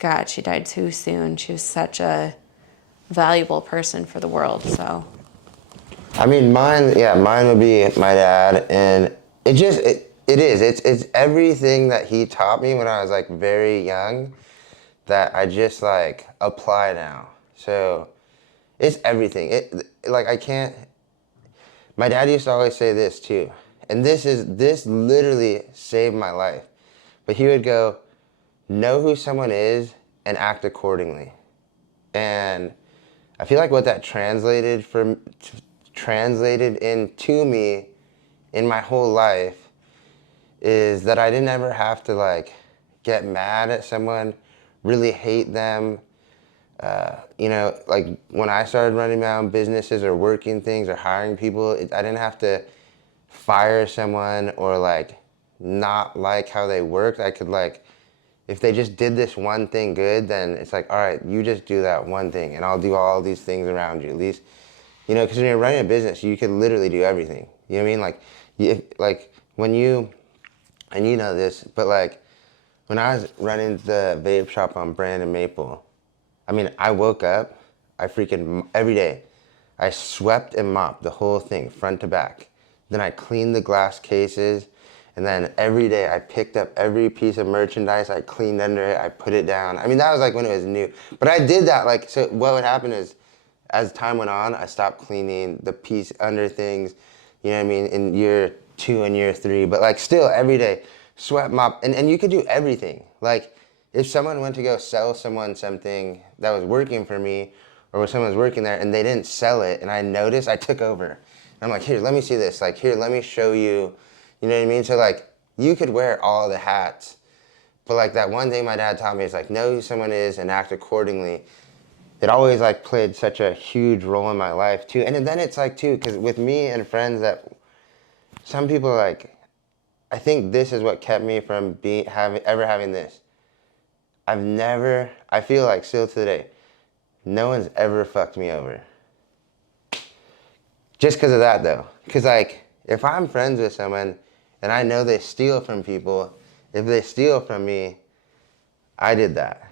God, she died too soon. She was such a valuable person for the world. So, I mean, mine would be my dad, and it's everything that he taught me when I was like very young that I just like apply now. So it's everything. I can't. My dad used to always say this too, and this literally saved my life. But he would go, know who someone is and act accordingly. And I feel like what that translated into me in my whole life is that I didn't ever have to like get mad at someone, really hate them. You know, like when I started running my own businesses or working things or hiring people, I didn't have to fire someone or like not like how they worked. I could like, if they just did this one thing good, then it's like, all right, you just do that one thing and I'll do all these things around you. At least, you know, because when you're running a business, you can literally do everything. You know what I mean? Like when you, and you know this, but like when I was running the vape shop on Brandon Maple, I mean, I woke up, every day, I swept and mopped the whole thing, front to back. Then I cleaned the glass cases, and then every day I picked up every piece of merchandise, I cleaned under it, I put it down. I mean, that was like when it was new. But I did that, like, so what would happen is, as time went on, I stopped cleaning the piece under things, you know what I mean, in year 2 and year 3. But like still, every day, swept, mop, and you could do everything. Like, if someone went to go sell someone something that was working for me, or when someone was working there and they didn't sell it, and I noticed, I took over. And I'm like, here, let me see this. Like, here, let me show you. You know what I mean? So like, you could wear all the hats, but like that one thing my dad taught me is like, know who someone is and act accordingly. It always like played such a huge role in my life too. And then it's like too, because with me and friends that some people like, I think this is what kept me from having this. I feel like still today, no one's ever fucked me over. Just because of that though. Because like, if I'm friends with someone and I know they steal from people, if they steal from me, I did that.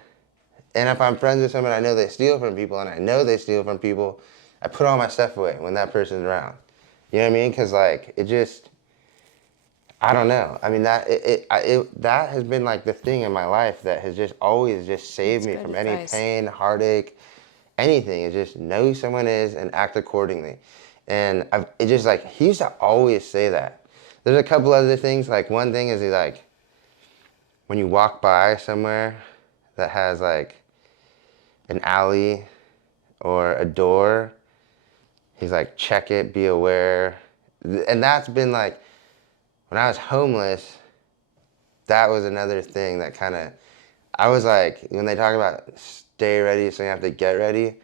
And if I'm friends with someone I know they steal from people and I know they steal from people, I put all my stuff away when that person's around. You know what I mean? Because like, it just, I don't know. I mean, that has been like the thing in my life that has just always just saved me from any pain, heartache, anything. It's just know who someone is and act accordingly. And it just like, he used to always say that. There's a couple other things. Like one thing is he like, when you walk by somewhere that has like an alley or a door, he's like, check it, be aware. And that's been like, when I was homeless, that was another thing that kind of, I was like, when they talk about stay ready, so you have to get ready,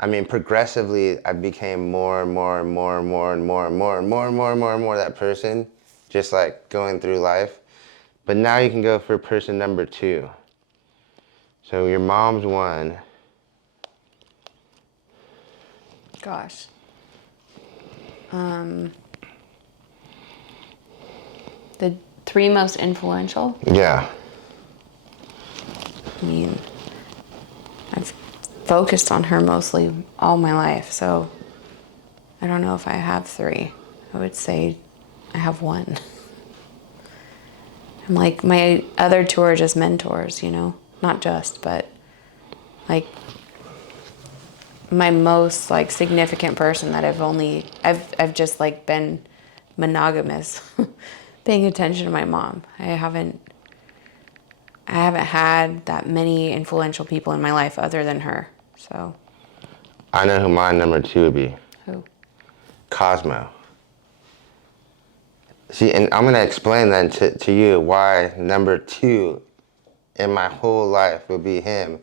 I mean, progressively, I became more and more and more and more and more and more and more and more and more and more that person, just like going through life. But now you can go for person number 2. So your mom's 1, Gosh. The 3 most influential? Yeah. I mean, I've focused on her mostly all my life, so I don't know if I have 3. I would say I have 1. I'm like, my other 2 are just mentors, you know? Not just, but like my most like significant person that I've just like been monogamous, paying attention to my mom. I haven't had that many influential people in my life other than her. So. I know who my number 2 would be. Who? Cosmo. See, and I'm gonna explain then to you why number 2 in my whole life would be him,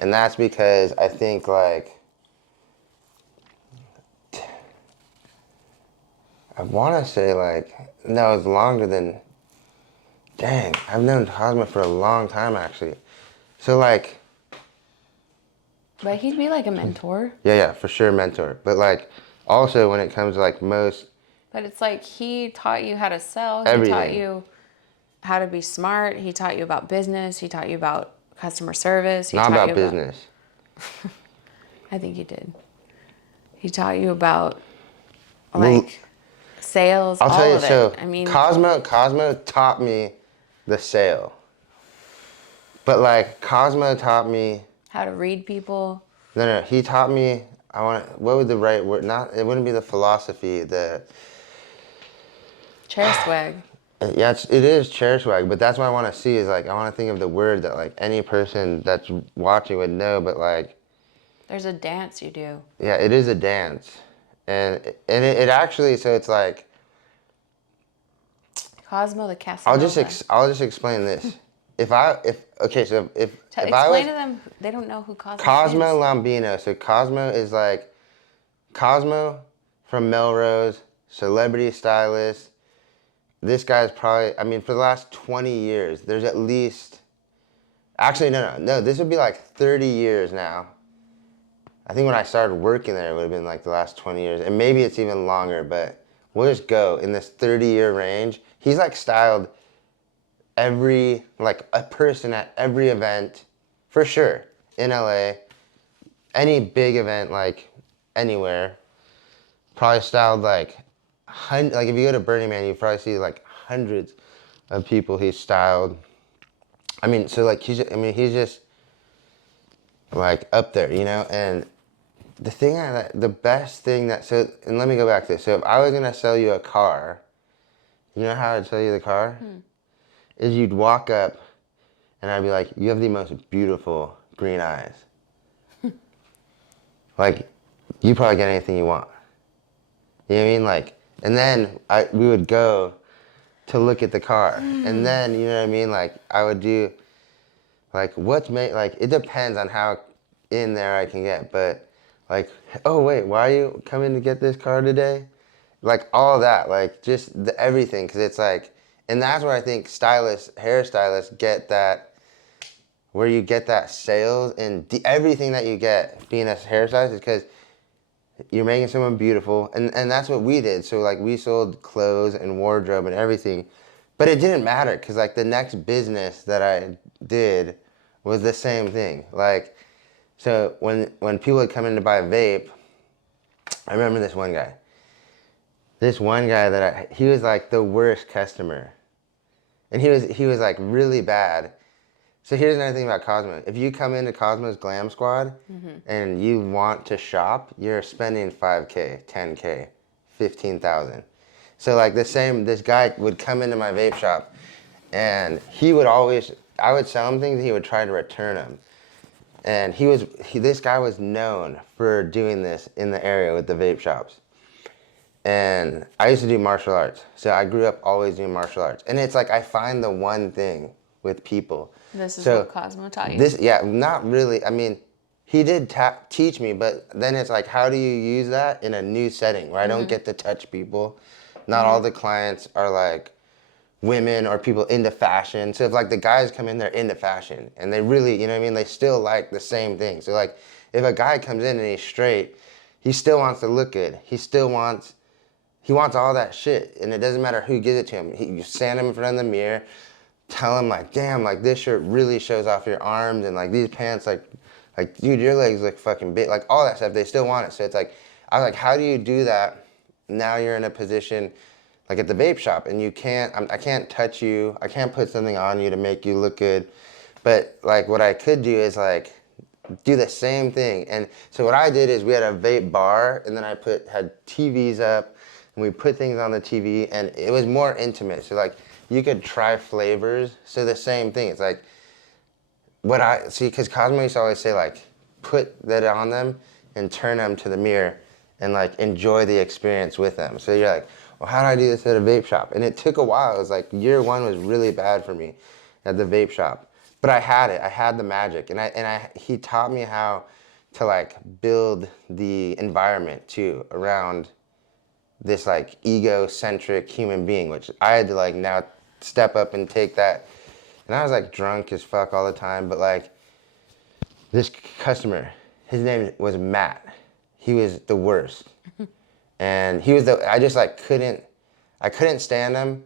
and that's because I think like I want to say like no, it's longer than. Dang, I've known Cosmo for a long time actually. So like. But he'd be like a mentor. Yeah, for sure, mentor. But like, also when it comes to like most. But it's like he taught you how to sell. Everything. He taught you how to be smart. He taught you about business. He taught you about customer service. Not about business. I think he did. He taught you about like sales. I'll tell you. So I mean, Cosmo taught me the sale. But like Cosmo taught me how to read people. No. He taught me. What would the right word? Not. It wouldn't be the philosophy. The chair swag. Yeah, it is chair swag. But that's what I want to see. Is like I want to think of the word that like any person that's watching would know. But like. There's a dance you do. Yeah, it is a dance, and it actually. So it's like. Cosmo the Casanova. I'll just explain this. If I was explain to them, they don't know who Cosmo is. Cosmo Lombino. So Cosmo is like Cosmo from Melrose, celebrity stylist. This guy's probably, I mean, for the last 20 years, there's at least, actually, no, this would be like 30 years now. I think when I started working there, it would have been like the last 20 years. And maybe it's even longer, but we'll just go in this 30-year range. He's like styled like a person at every event, for sure, in LA. Any big event, like anywhere. Probably styled like if you go to Burning Man, you probably see like hundreds of people he's styled. I mean, so like he's just like up there, you know. And the best thing and let me go back to this. So if I was gonna sell you a car, you know how I'd sell you the car? Is you'd walk up, and I'd be like, "You have the most beautiful green eyes. Like, you probably get anything you want." You know what I mean? Like, and then we would go to look at the car, and then you know what I mean? Like, I would do, like, it depends on how in there I can get, but like, oh wait, why are you coming to get this car today? Like all that, like just everything, because it's like, and that's where I think hairstylists get that, where you get that sales and everything that you get being a hairstylist is because you're making someone beautiful, and that's what we did. So like we sold clothes and wardrobe and everything, but it didn't matter because like the next business that I did was the same thing. Like, so when people would come in to buy a vape, I remember this one guy. He was like the worst customer. And he was like really bad. So here's another thing about Cosmo. If you come into Cosmo's Glam Squad and you want to shop, you're spending $5K, $10K, $15,000. So like this guy would come into my vape shop and I would sell him things and he would try to return them. And this guy was known for doing this in the area with the vape shops. And I used to do martial arts. So I grew up always doing martial arts. And it's like I find the one thing with people. This is what Cosmo taught you? Not really. I mean, he did teach me, but then it's like, how do you use that in a new setting where I don't get to touch people? Not all the clients are like women or people into fashion. So if like the guys come in, they're into fashion and they really, you know what I mean? They still like the same thing. So like if a guy comes in and he's straight, he still wants to look good. He wants all that shit. And it doesn't matter who gives it to him. You stand him in front of the mirror, tell him like, damn, like this shirt really shows off your arms, and like these pants, like dude, your legs look fucking big. Like all that stuff, they still want it. So it's like, I was like, how do you do that? Now you're in a position like at the vape shop, and I can't touch you. I can't put something on you to make you look good. But like what I could do is like do the same thing. And so what I did is we had a vape bar, and then I had TVs up, and we put things on the TV, and it was more intimate. So like you could try flavors. So the same thing. It's like what I see, because Cosmo used to always say like, put that on them and turn them to the mirror and like enjoy the experience with them. So you're like, well, how do I do this at a vape shop? And it took a while. It was like year one was really bad for me at the vape shop. But I had it. I had the magic, and he taught me how to like build the environment too around this like egocentric human being, which I had to like now step up and take that. And I was like drunk as fuck all the time, but like this customer, his name was Matt. He was the worst, and I just like I couldn't stand him.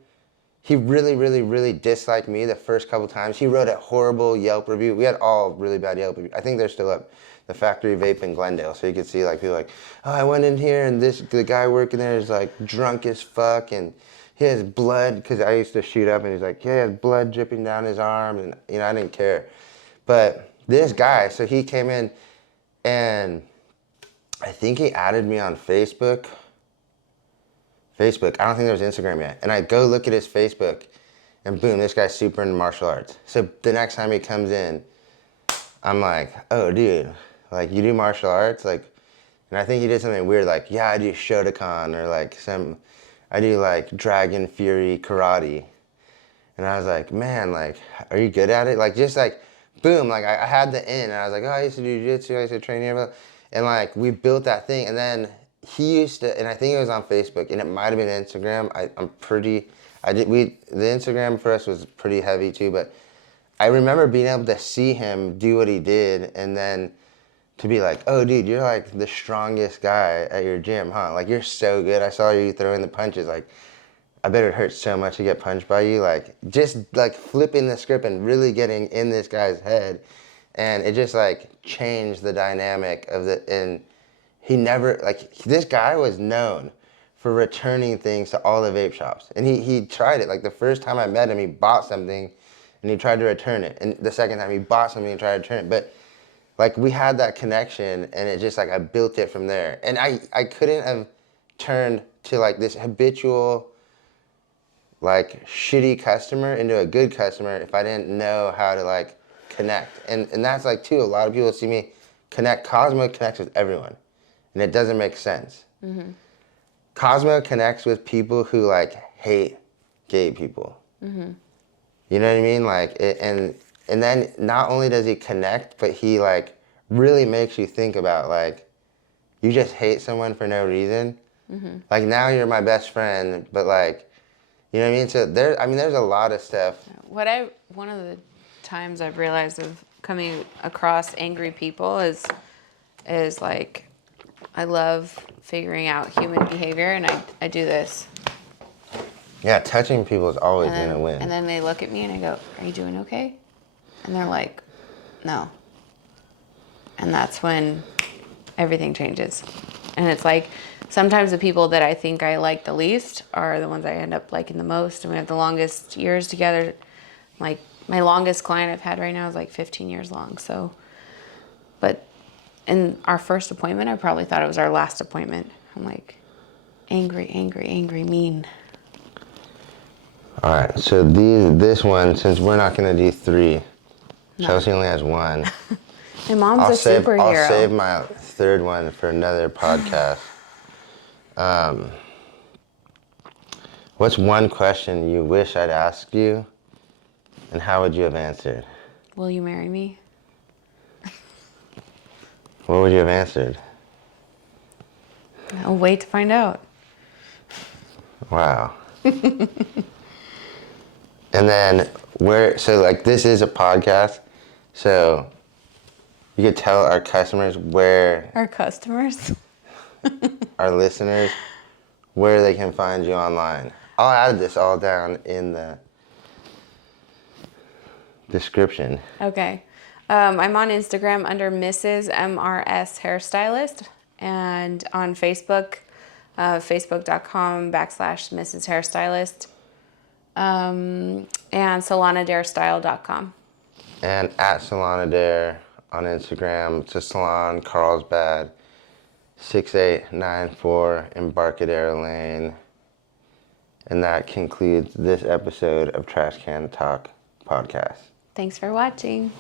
He really, really, really disliked me the first couple times. He wrote a horrible Yelp review. We had all really bad Yelp reviews. I think they're still up. The Factory Vape in Glendale. So you could see like people like, oh, I went in here and the guy working there is like drunk as fuck, and he has blood, because I used to shoot up, and he's like, yeah, he has blood dripping down his arm, and you know, I didn't care. But this guy, so he came in, and I think he added me on Facebook. I don't think there was Instagram yet. And I go look at his Facebook, and boom, this guy's super into martial arts. So the next time he comes in, I'm like, oh, dude, like, you do martial arts? Like, and I think he did something weird, like, yeah, I do Shotokan, or like I do like Dragon Fury karate. And I was like, man, like, are you good at it? Like, just like, boom, like I had the in, and I was like, oh, I used to do jiu-jitsu, I used to train here. And like, we built that thing, and then he used to, and I think it was on Facebook, and it might have been Instagram. The Instagram for us was pretty heavy too, but I remember being able to see him do what he did, and then to be like, oh, dude, you're like the strongest guy at your gym, huh? Like, you're so good. I saw you throwing the punches. Like, I bet it hurts so much to get punched by you. Like, just like flipping the script and really getting in this guy's head. And it just like changed the dynamic of and he never, like, this guy was known for returning things to all the vape shops. And he tried it. Like, the first time I met him, he bought something and he tried to return it. And the second time he bought something and tried to return it. But like, we had that connection, and it just like, I built it from there. And I couldn't have turned to like this habitual, like, shitty customer into a good customer if I didn't know how to like connect. And that's like too, a lot of people see me connect. Cosmo connects with everyone, and it doesn't make sense. Mm-hmm. Cosmo connects with people who like hate gay people. Mm-hmm. You know what I mean? Like, and then not only does he connect, but he like really makes you think about like, you just hate someone for no reason. Mm-hmm. Like, now you're my best friend, but like, you know what I mean? So there's a lot of stuff. One of the times I've realized of coming across angry people is like, I love figuring out human behavior, and I do this. Yeah, touching people is always going to win. And then they look at me and I go, are you doing okay? And they're like, no. And that's when everything changes. And it's like, sometimes the people that I think I like the least are the ones I end up liking the most. And we have the longest years together. Like, my longest client I've had right now is like 15 years long. So, but in our first appointment, I probably thought it was our last appointment. I'm like, angry, mean. All right, so this one, since we're not going to do three, no. Chelsea only has one. My mom's a superhero. I'll save my third one for another podcast. What's one question you wish I'd asked you, and how would you have answered? Will you marry me? What would you have answered? I'll wait to find out. Wow. And then so like, this is a podcast, so you could tell our customers where... Our customers? our listeners where they can find you online. I'll add this all down in the description. Okay. I'm on Instagram under Mrs. MRS Hairstylist, and on Facebook, facebook.com/Mrs. Hairstylist, and salonadairstyle.com. And at Salonadair on Instagram. It's a salon, Carlsbad, 6894 Embarcadero Lane. And that concludes this episode of Trash Can Talk podcast. Thanks for watching.